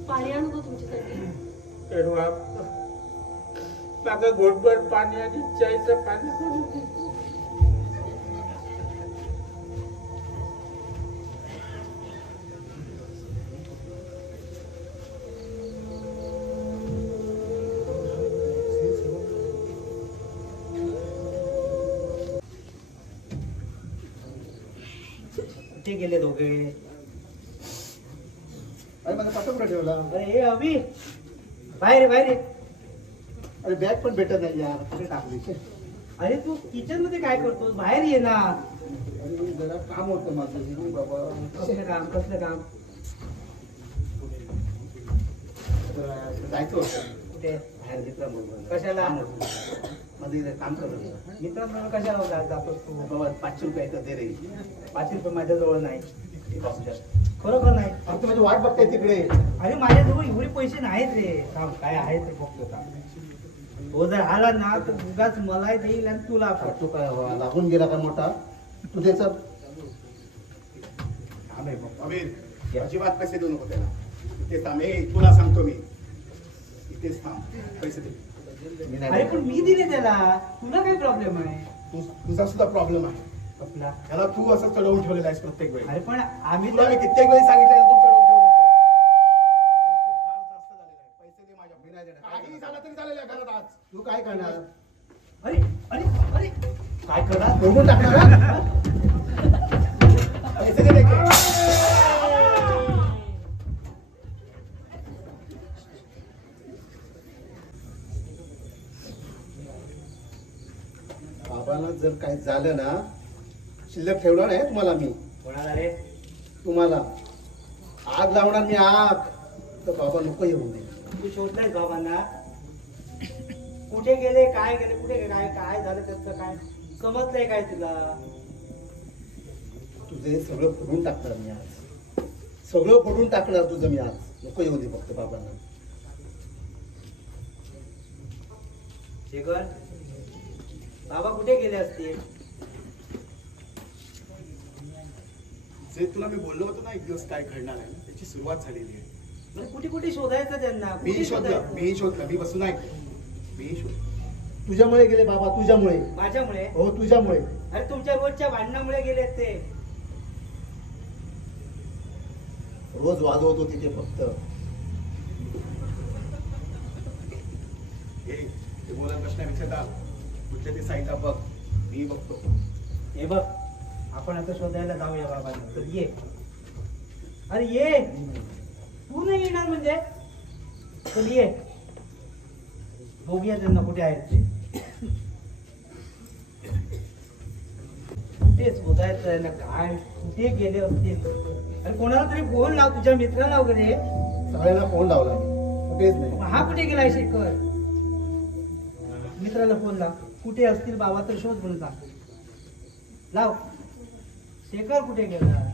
पाणी आणू का तुमच्यासाठी? तेव्हा माका घोटभर पाणी आणि चायचं पाणी करून दे. कुठे गेले दोघे? अरे माझा पाठा कुठे ठेवला? अरे हे अभि बाहेर ये, बाहेर ये. अरे बॅग पण भेटत नाही यार, कुठे टाकली? अरे तू किचन मध्ये काय करतोस? बाहेर ये ना. अरे जरा काम होतं माझं बाबा. कसलं काम? कसलं काम? जरा जायचं होतं कुठे? बाहेर मित्रांबरोबर. कशाला? माझं इथे काम करत होतं. मित्रांबरोबर कशाला जातोस तू? बाबा 500 रुपये तर दे रे. 5 रुपये माझ्याजवळ नाही. खरोखर नाही. आता माझी वाट बघताय तिकडे. अरे माझ्याजवळ एवढे पैसे नाहीत रे. थांब, काय आहे ते बघतो का. तो जर आला ना तर उगाच मला देईल आणि तुला आता तू काय लागून गेला का मोठा? तू त्याचा अमीर अजिबात पैसे देऊ नको त्याला. इथेच थांब. तुला सांगतो मी इथेच थांब. पैसे दे. मी अरे नाही. पण मी दिले त्याला. तुला काय प्रॉब्लेम आहे? तुझा सुद्धा प्रॉब्लेम आहे. कसला? त्याला तू असं चढवून ठेवलेला आहेस प्रत्येक वेळी. अरे पण आम्ही तुला तर मी कित्येक वेळी सांगितलं तू चढवून ठेवू नको. फार जास्त झालेलं आहे. पैसे दे माझ्या. मी नाही देणार. काही झालं तरी चालेल या घरात आज. तू काय करणार? अरे अरे अरे काय करणार? बघून टाकणार? पैसे दे लेके. बाबाला जर काय झालं ना, शिल्लक ठेवणार नाही तुम्हाला मी. कोणाला रे? तुम्हाला आग लावणार मी, आग. तर बाबा नको येऊ दे. तू शोधलंय बाबांना? कुठे गेले, काय गेले, कुठे काय काय झालं त्यांचं काय समजलंय काय तुला? तुझे सगळं फोडून टाकणार मी आज. सगळं फोडून टाकणार तुझं मी आज. नको येऊ दे फक्त बाबांना. शेखर, बाबा कुठे गेले असतील? जे तुला मी बोललो होतो ना एक दिवस काय घडणार आहे त्याची सुरुवात झालेली आहे. म्हणजे कुठे कुठे शोधायचं त्यांना? मी कुठे शोधलं शोधायचं? मी शोधलं मी बसून ऐक मी शोधलं. तुझ्यामुळे गेले बाबा, तुझ्यामुळे. माझ्यामुळे? हो तुझ्यामुळे. अरे तुमच्या रोजच्या भांडणामुळे गेलेत ते. रोज वाजवत होती ते फक्त. हे ते बोला प्रश्न विचारता कुठल्या ते साईडला बघ मी बघतो. हे बघ, आपण आता शोधायला जाऊया बाबांना. तर ये. अरे ये, तू नाही येणार म्हणजे? चल ये, बघूया त्यांना कुठे आहेत ते. कुठे शोधायचं त्यांना, काय कुठे गेले असतील? अरे कोणाला तरी फोन लाव, तुझ्या मित्राला वगैरे. सगळ्यांना फोन लावला कुठेच नाही. हा कुठे गेलाय शेखर? मित्राला फोन लाव, कुठे असतील बाबा तर शोध म्हणून सांग. लाव. शेखर कुठे गेला?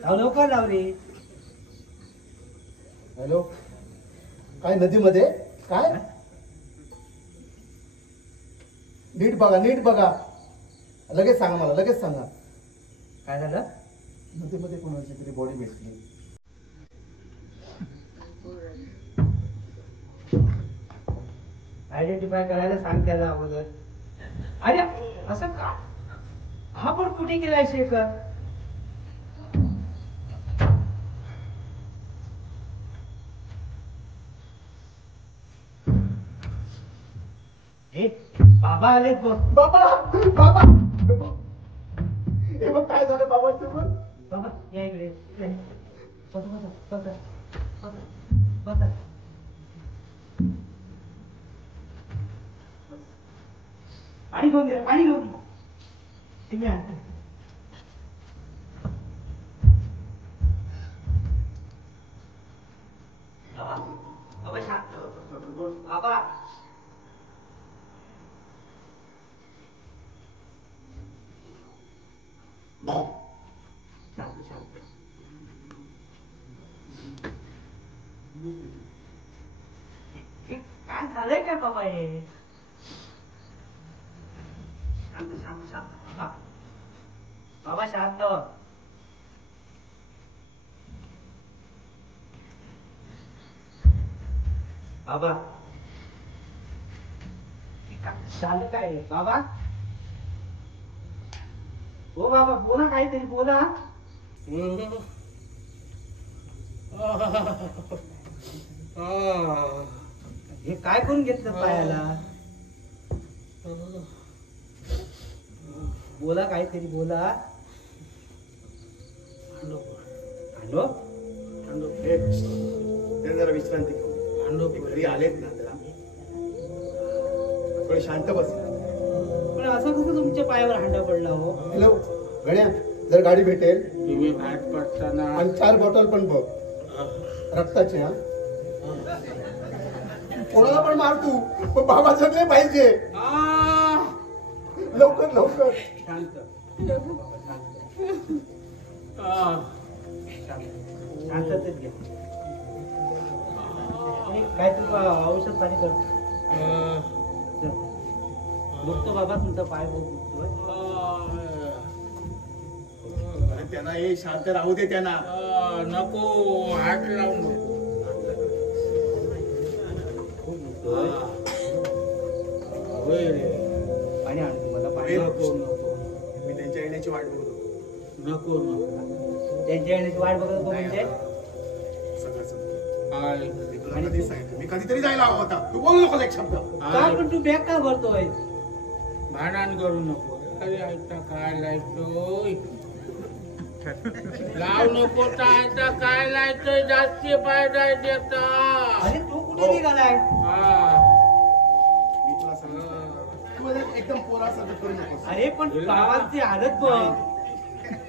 लाव लवकर लाव रे. हॅलो, काय नदीमध्ये? काय? नीट बघा, नीट बघा. लगेच सांगा मला, लगेच सांगा. काय झालं? नदीमध्ये कोणाची तरी बॉडी भेटली. आयडेंटिफाय करायला सांग त्याला अगोदर. अरे असं का? हा पण कुठे गेलाय शेखर? हे बाबा आलेत बघ. बाबा, बाबा, हे बघ काय झालं बाबांसोबत. बाबा या इकडे. बसा बसा बसा बसा बसा. पाणी घेऊन घ्या, पाणी घेऊन घ्या. तुम्ही आणता. बाबा, बाबा शांत. बाबा. शांत शांत. हे काय झालंय काय बाबा हे? शांत शांत शांत. बाबा, बाबा शांत. बाबा शांत काय आहे? बाबा, हो बाबा बोला, काहीतरी बोला. हे काय करून घेतलं पायाला? बोला, काहीतरी बोला. हॅलो, हे, ते जरा विश्रांती घेऊ. ते घरी आलेत ना जरा थोडे शांत बस. पण असं कसं तुमच्या पायावर हांडा पडला हो? हॅलो गड्या, जर गाडी भेटेल तुम्ही बाहेर पडताना आणि 4 बॉटल पण बघ रक्ताचे. हा कोणाला पण मार तू, पण बाबा जगले पाहिजे. लवकर लवकर. शांत आ, शांततेत घ्या. काय तू औषध पाणी करतो? बघतो बाबा, तुमचा पाय बहुत दुखतोय. अरे त्यांना हे शांत राहू दे त्यांना. नको हात लावून नको. खूप दुखतोय. होय रे. पाणी आणतो मला, पाणी. नको नको मी त्यांच्या येण्याची वाट बघतो. नको नको. त्यांच्या येण्याची वाट बघत होतो म्हणजे? सगळं सगळं हाय. मी तुला कधीच सांगितलं, मी कधीतरी जायला हवा होता. तू बोलू नको एक शब्द. का पण तू बॅग का भरतोय? भांडण करू नको. अरे ऐकता काय लायतोय? लाव नको ऐकता काय लायतोय? जास्ती पाय जाय देता. अरे तू कुठे निघालाय? मी तुला सांगितलं तू एकदम पोरासारखं करू नकोस. अरे पण बाबांची हालत बघ.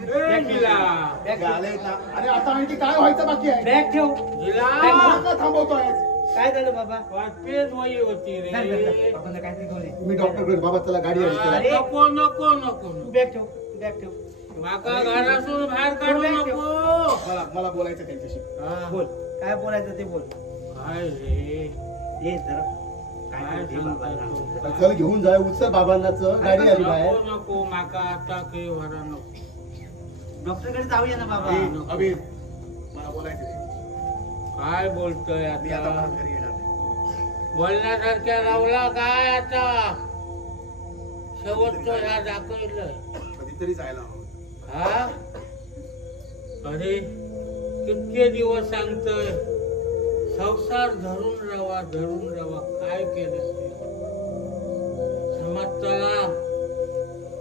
बॅग आलेत ना. अरे आता आणखी काय व्हायचं बाकी आहे? बॅग ठेव. मला का थांबवतोय? काय झालं बाबा? पेज वही होती रे. बाबांना काहीतरी घेऊन ये. मी डॉक्टरकडे. बाबा चला गाडी आली चला. अरे. नको नको नको तू बॅग ठेव, बॅग ठेव. माका घरातून बाहेर काढू नको. मला बोलायचं त्यांच्याशी. बोल, काय बोलायचं ते बोल. काय रे? ये जरा काय ते बाबांना. चल घेऊन जाय, उचल बाबांना. चल गाडी आली बाहेर. नको नको माका आता काही वरा नको. डॉक्टरकडे जाऊया ना बाबा. अबीर बोलायचं रे. काय बोलतोय मी आता आता परत घरी येणार नाही. बोलण्यासारख्या रावला काय आता शेवटचं ह्या दाखवलं कधीतरी जायला हवं. हा अरे कितके दिवस सांगतोय संसार धरून राहा काय केलं ते समजताना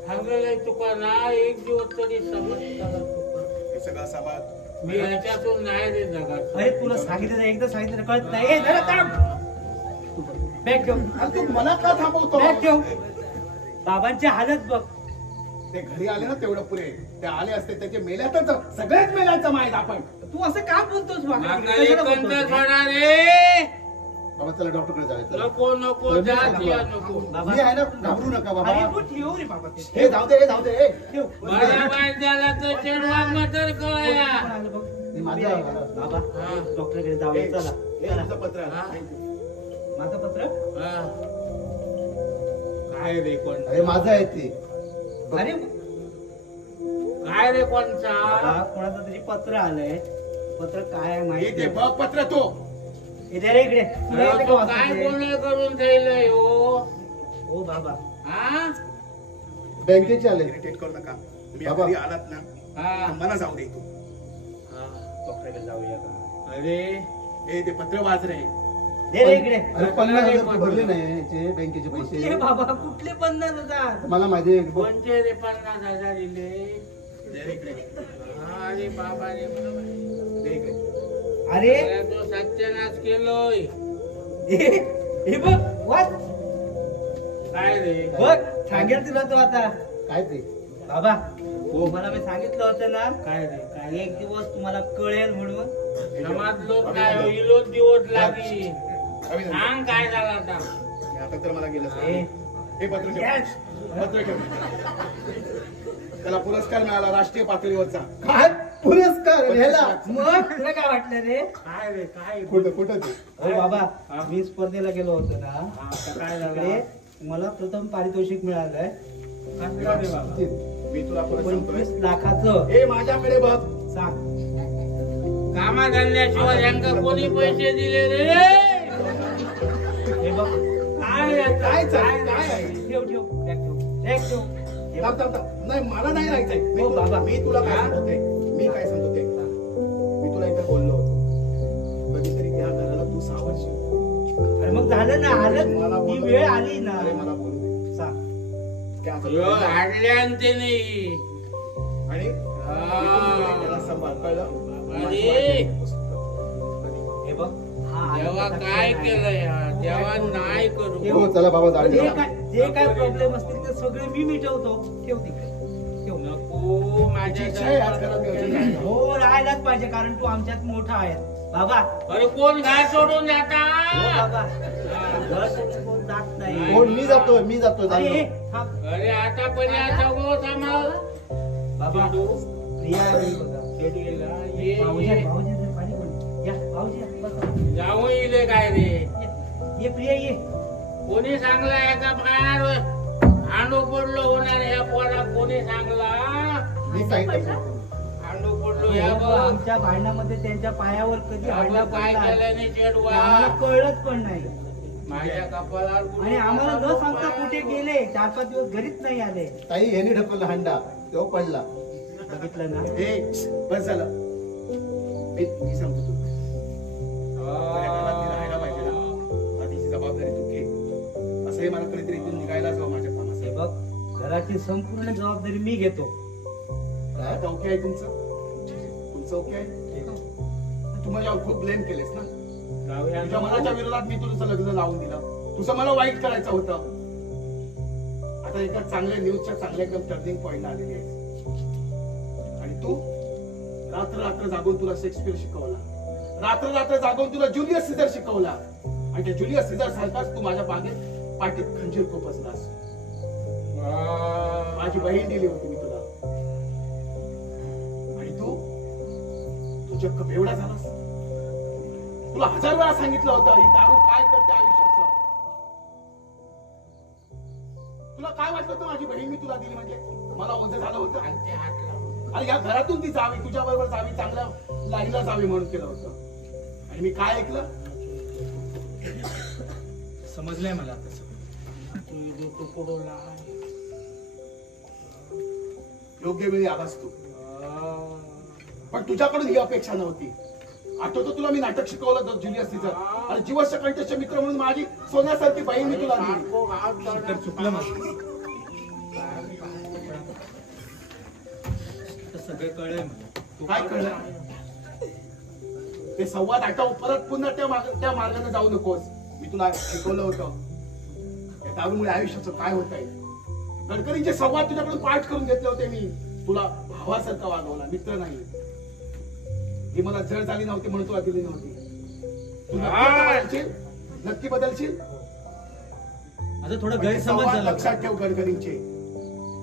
सांगलेलं तुका ना एक दिवस तरी समजताना तुका हे सगळं समाज मी ह्याच्यातून नाही रे जगात अरे तुला सांगितलं एकदा सांगितलं कळत नाही ए, जरा थांब. बॅग ठेव अरे तू मला का थांबवतो? बॅग ठेव बाबांची हालत बघ. ते घरी आले ना तेवढं पुरे. ते आले असते त्याचे मेल्यातच सगळ्याच मेल्याचं माहित आपण. तू असं का बोलतोस बाबा? म्हातारी कशाला कंठ बोलतोस? सोडा रे बाबा चला डॉक्टरकडे जाऊया चला. नको नको जा तिला नको बाबा मी आहे ना घाबरू नका अरे बाबा. तू ठेव रे बाबा ते. हे जाऊ दे हे जाऊ दे हे. ठेव. मला माहित झाला तर चेडवा मतर कळया कोण आलं बघ? हे माझं बाबा हा. डॉक्टरकडे जाऊया चला हे चला. तुझं पत्र हा. आहे. माझं पत्र हा. काय रे कोण अरे माझं आहे ते. अरे काय रे कोणचा बाबा कोणाचं तरी पत्र आलंय. पत्र काय आहे हे माहिती ते बघ पत्र तो. इथे रे इकडे तुला येतं का तू वाचता काय ते? बोलणं करून ठेवलंय हो ओ बाबा हा बँकेचे आले. इरिटेट करू नका. तुम्ही बाबा. घरी आलात ना हा. मला जाऊ दे तू. हा. डॉक्टरकडे जाऊया का? अरे हे ते पत्र वाच रे. दे रे इकडे. अरे 50,000 रुपये भरले नाही याचे बँकेचे कुठले पैसे. बाबा कुठले 50,000? मला माझे कोणते रे 50,000 दिले दे रे इकडे. अरे बाबाने मला माहिती. दे इकडे. अरे अरे तो सत्यानाश केलोय हे बघ वाच काय रे बघ सांगेल तुला तो आता काय ते. बाबा हो मला मी सांगितलं होतं ना काय रे काय एक दिवस तुम्हाला कळेल म्हणून. समाजलोच नाही होईलोच दिवस लागली अभिनंदन. सांग काय झालं आता हे आता तर मला गेलं ए, हे पत्र ठेव. Yes. पत्र ठेव. त्याला पुरस्कार मिळाला राष्ट्रीय पातळीवरचा. काय पुरस्कार ह्याला. मग तुला काय वाटलं रे? काय रे काय कुठं कुठं ते. हो बाबा मी स्पर्धेला गेलो होतो ना हा, आता काय तिकडे झालं मला प्रथम पारितोषिक मिळालंय कसलं रे बाबा ते. मी तुला परत सांगतोय. 25 लाखाचं. हे माझ्याकडे बघ. सांग कामा धंद्याशिवाय यांना कोणी पैसे दिले रे हे बघ काय रे, काय काय काय आहे? ठेव ठेव बॅग ठेव बॅग ठेव हे थांब बघ. थांब थांब. नाही मला नाही राहायचंय. हो, बाबा. मी तुला काय हा? सांगतोय. मी काय सांगतोय. मी तुला एकदा बोललो होतो. कधीतरी त्या घराला तू सावरशील. अरे मग झालं ना मला आलं बोलू ती दे. वेळ आली ना अरे मला बोलू दे. सांग काय असं ह्यो करायचं? हाडल्यान ते नाही आणि हा. त्याला सांभाळ. कळलं? अरे. हे बघ हा देवा आलं काय नाही. केलंय हा? देवा नाही करू हो चला बाबा जाऊ जे दे. काय प्रॉब्लेम असतील ते सगळे मी मिटवतो ठेव तिकडे ठेव नको माझ्या इच्छा आहे आज घरात यायची नाही. हो राहायलाच पाहिजे कारण तू आमच्यात मोठा आहे बाबा अरे कोण घर सोडून हो जाता बाबा घर सोडून कोण जात नाही कोण मी जातोय अरे हे, जातो. थांब. अरे आतापर्यंत सगळं सांभाळ बाबा प्रिया आहे बघा शेट गेला. ये, भाऊजी ये. भाऊजी जरा पाणी कोण या भाऊजी या, बसा. जाऊन येले काय रे ये प्रिया ये कोणी सांगला एका बाहेर आंडू पडलो होणार ह्या पोरा कोणी सांगला मी सांगितलं. आंडू पडलो ह्या हो, बघ आमच्या भांडणामध्ये त्यांच्या पायावर कधी हाडला आपण काय पडला केलं नाही चेडवा आम्हाला कळलंच पण नाही माझ्या कपाळावर कुठे आणि आम्हाला न काटा सांगता पडला. कुठे गेले 4-5 दिवस घरीच नाही आले ताई ह्यानी ढकलला हंडा तेव्हा पडला. बघितलं ना ए, बस झालं. मी सांगतो तुला. माझ्या घरात ती राहायला पाहिजे ना. आधीची जबाबदारी तू घे. असंही मला कधीतरी इथून निघायलाच हवं माझ्या हे कामासाठी. बघ घराची संपूर्ण जबाबदारी मी घेतो काय आता ओके आहे तुमचं? तुमचं ओके आहे? तू माझ्यावर खूप ब्लेम केलेस ना. जाऊया तुझ्या ना. मनाच्या विरोधात मी तुझं लग्न लावून दिलं. तुझं मला वाईट करायचं होतं. आता एका चांगल्या न्यूजच्या चांगल्या एकदम टर्निंग पॉइंटला आलेली आहे. आणि तू रात्र रात्र जागून तुला शेक्सपियर शिकवला. रात्र रात्र जागून तुला जुलियस सीझर शिकवला. आणि त्या जुलियस सीझर सारखाच तू माझ्या बागेत पाठीत खंजीर खोपसलास. वा. माझी बहीण दिली होती मी तुला. आणि तू चक्क बेवडा झालास. तुला 1000 वेळा सांगितलं होतं ही दारू काय करते आयुष्याचं. तुला काय वाटलं होतं माझी बहीण मी तुला दिली म्हणजे मला ओझं झालं होतं. आणि ते हात लावून. आणि या घरातून ती जावी, तुझ्या बरोबर जावी, चांगल्या लाईनला जावी म्हणून केलं होतं. आणि मी काय ऐकलं? समजलंय मला आता सगळं. योग्य वेळी आलास तू, पण तुझ्याकडून ही अपेक्षा नव्हती. आठवतं तुला मी नाटक शिकवलं होतं जुलियस सीझर, आणि जीवस्य कंठचे मित्र म्हणून माझी सोन्यासारखी बहीण मी तुला दिली. तर चुकलं माझं. तर सगळं कळलंय मला. तू काय कळलं? ते संवाद आठव, परत पुन्हा त्या मार्गाने जाऊ नकोस. मी तुला शिकवलं होतं त्या दारूमुळे आयुष्याचं काय होत आहे. गडकरींचे संवाद तुझ्याकडून पाठ करून घेतले होते मी. तुला भावासारखा वागवला, मित्र नाही. ही मला जड झाली नव्हती म्हणून तुला दिली नव्हती. तू नक्की बदलशील. माझा थोडा पण ते गैरसमज संवाद झाला. लक्षात ठेव. गडकरींचे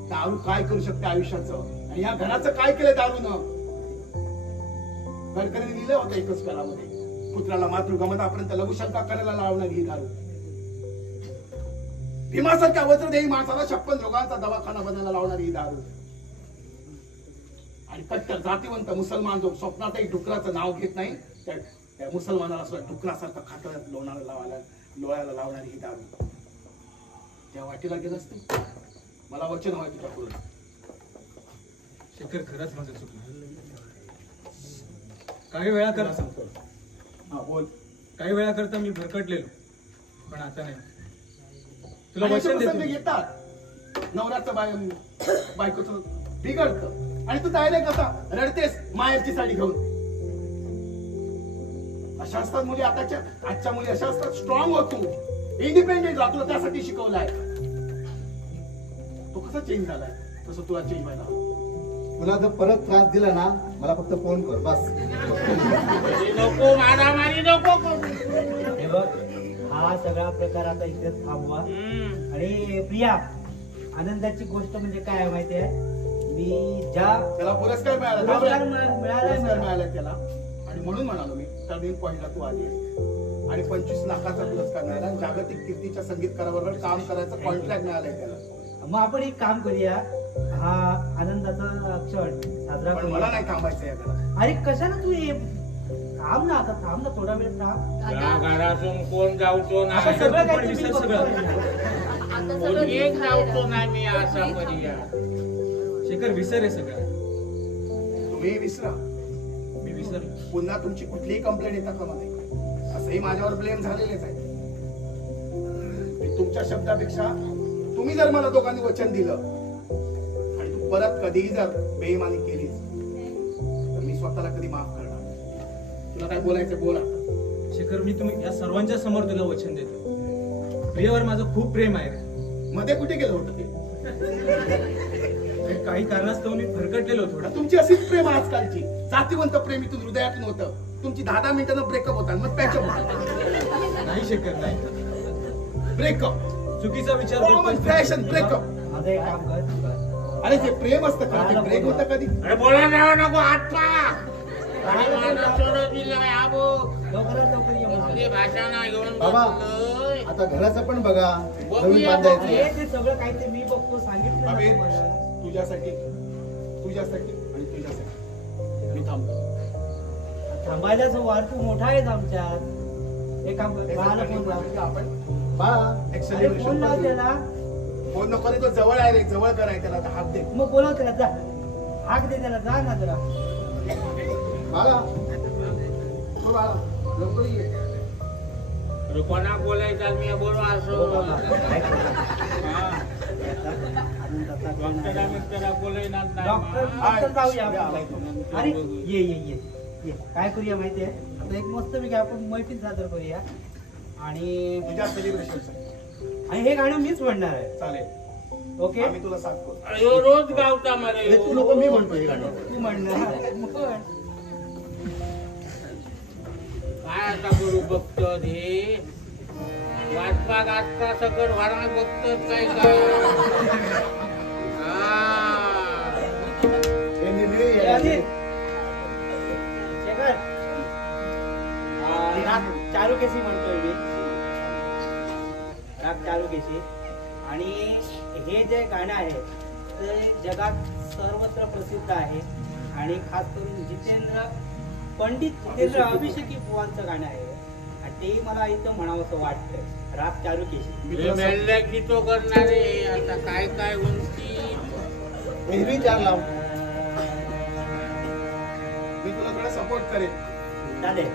दारू काय करू शकते आयुष्याचं, आणि या घराचं काय केलंय दारूनं. गडकरींनी लिहिलं होतं एकच काळामध्ये, पुत्राला मातृगमनापर्यंत लघुशंका करायला लावणारी ही दारू. भीमासारख्या वज्रदेही माणसाला 56 रोगांचा दवाखाना बनायला लावणारी ही दारू. आणि कट्टर जातीवंत मुसलमान जो स्वप्नातही डुकराचं नाव घेत नाही, त्या मुसलमानाला सुद्धा डुकरासारखा खातळ्यात लोळायला लावणारी ही दारू. त्या वाटेला गेलास तू, मला वचन हवंय तुझ्याकडून. शेखर, खरंच माझं चुकलं. काही वेळा तुला करता सांगतो. हा बोल. काही वेळा करता मी भरकटलेलो, पण आता नाही. तुला आणि असे वचन प्रसंग देतो. येतात. नवऱ्याचं बायकोचं बिघडतं आणि तू डायरेक्ट कसा रडतेस माहेरची साडी घेऊन. अशा असतात मुली आताच्या. आजच्या मुली अशा असतात. स्ट्रॉंग हो तू, इंडिपेंडेंट राहा. तुला त्यासाठी शिकवलाय. तो कसा चेंज झालाय तसं तुला चेंज व्हायला हवं. तुला जर परत त्रास दिला ना, मला फक्त फोन कर बस. नको मारामारी नको करू. हे बघ, हा सगळा प्रकार आता इथे थांबवा. आणि प्रिया, आनंदाची गोष्ट म्हणजे काय आहे माहिती आहे, मी ज्या त्याला पुरस्कार मिळाला. पुरस्कार मिळालाय पुरस्कार मला. मिळालाय त्याला. आणि म्हणून म्हणालो मी टर्निंग पॉइंटला तू आलीस. आणि 25 लाखाचा पुरस्कार मिळाला. जागतिक कीर्तीच्या संगीतकाराबरोबर काम करायचं कॉन्ट्रॅक्ट मिळालंय त्याला. मग आपण एक काम करूया, हा आनंदाचा क्षण साजरा पण करूया. मला नाही थांबायचं या घरात. अरे कशाला तू ये, थांब ना आता, थांब ना थोडा वेळ थांब. या घरातून कोण जाऊचो आता नाही. सगळं काही पण तुम्ही विसर बघतोय. आता कोण सगळं एक दिसून जाऊचो राहिलं. नाही मी असा पर्याय. शेखर, विसर आहे सगळं. तुम्ही विसरा. मी विसरलो. पुन्हा तुमची कुठलीही कंप्लेंट येता कामा नये. असंही माझ्यावर ब्लेम झालेलेच आहे. मी तुमच्या शब्दापेक्षा तुम्ही जर मला दोघांनी वचन दिलं आणि तू परत कधीही जर बेईमानी केलीस तर मी स्वतःला कधी माफ करणार. तुला काय बोलायचं बोला. शेखर, मी तुम्ही या सर्वांच्या समोर तुला वचन देतो. प्रियावर माझं खूप प्रेम आहे रे. मध्ये कुठे गेलं होतं ते? काही कारणास्तव मी भरकटलेलो थोडा. तुमची अशीच प्रेम आजकालची. जातीवंत प्रेमीतून हृदयातून होतं. तुमची 10-10 मिनिटांना ब्रेकअप होता, मग पॅचअप होता. नाही शेखर, नाही. ब्रेकअप, चुकीचा विचार कॉमन फॅशन ब्रेकअप. माझं एक काम कर. अरे जे प्रेम असतं का ते ब्रेक होतं कधी? अरे बोला जाऊ नको आत्मा. आणि माझं सोडून दिलंय आबो. लवकरात लवकर ये मला. कसली भाषा नाही घेऊन बाबा, बसलोय. आता घराचं पण बघा. नवीन बघूया, बांधायचं. हे ते सगळं काही ते मी बघतो, सांगितलं ना अबे, तुम्हाला. तुझ्यासाठी आणि तुझ्यासाठी मी थांबतो. थांबायला वार तू मोठा आहेस आमच्यात. एक काम कर, बाळाला फोन लाव. आपण बाळा, एक अरे सेलिब्रेशन फोन लाव त्याला. फोन नको रे, तो जवळ आहे रे, जवळ कराय त्याला हात दे. मग बोलाव त्याला, जा हाक दे त्याला, जा ना जरा. बाळा, हो बाळा, लवकर ये. अरे कोणा बोलायचं मी बोलवा असो. डॉक्टरा मिस्टरा बोलायनात नाही. डॉक्टर जाऊया या, आपण. अरे ये ये ये ये, काय करूया माहितीये, आता एक मस्त पैकी आपण मैफिल सादर करूया. आणि तुझ्या सेलिब्रेशन आणि हे गाणं मीच म्हणणार आहे. चालेल. ओके, आम्ही तुला साथ करू. अरे रोज गावता मरे. हे तू नको, मी म्हणतो हे गाणं. तू म्हणणार. काय आता करू बघतो हे वाचपाक आजचा सकट वाढा बघतो काय काय. हे निर्णय हे आहे. अजित, शेखर, राग चारुकेशी म्हणतोय मी, राग चारुकेशी. आणि हे जे गाणं आहे ते जगात सर्वत्र प्रसिद्ध आहे. आणि खास करून पंडित जितेंद्र अभिषेकी बुवांचं गाणं आहे आणि तेही मला इथं म्हणावं असं वाटतंय. राग चालू केशी मेल्ल्या की तो करणारे आता काय काय उंची हिरवी चार लाव. मी तुला थोडा सपोर्ट करेन. चालेल.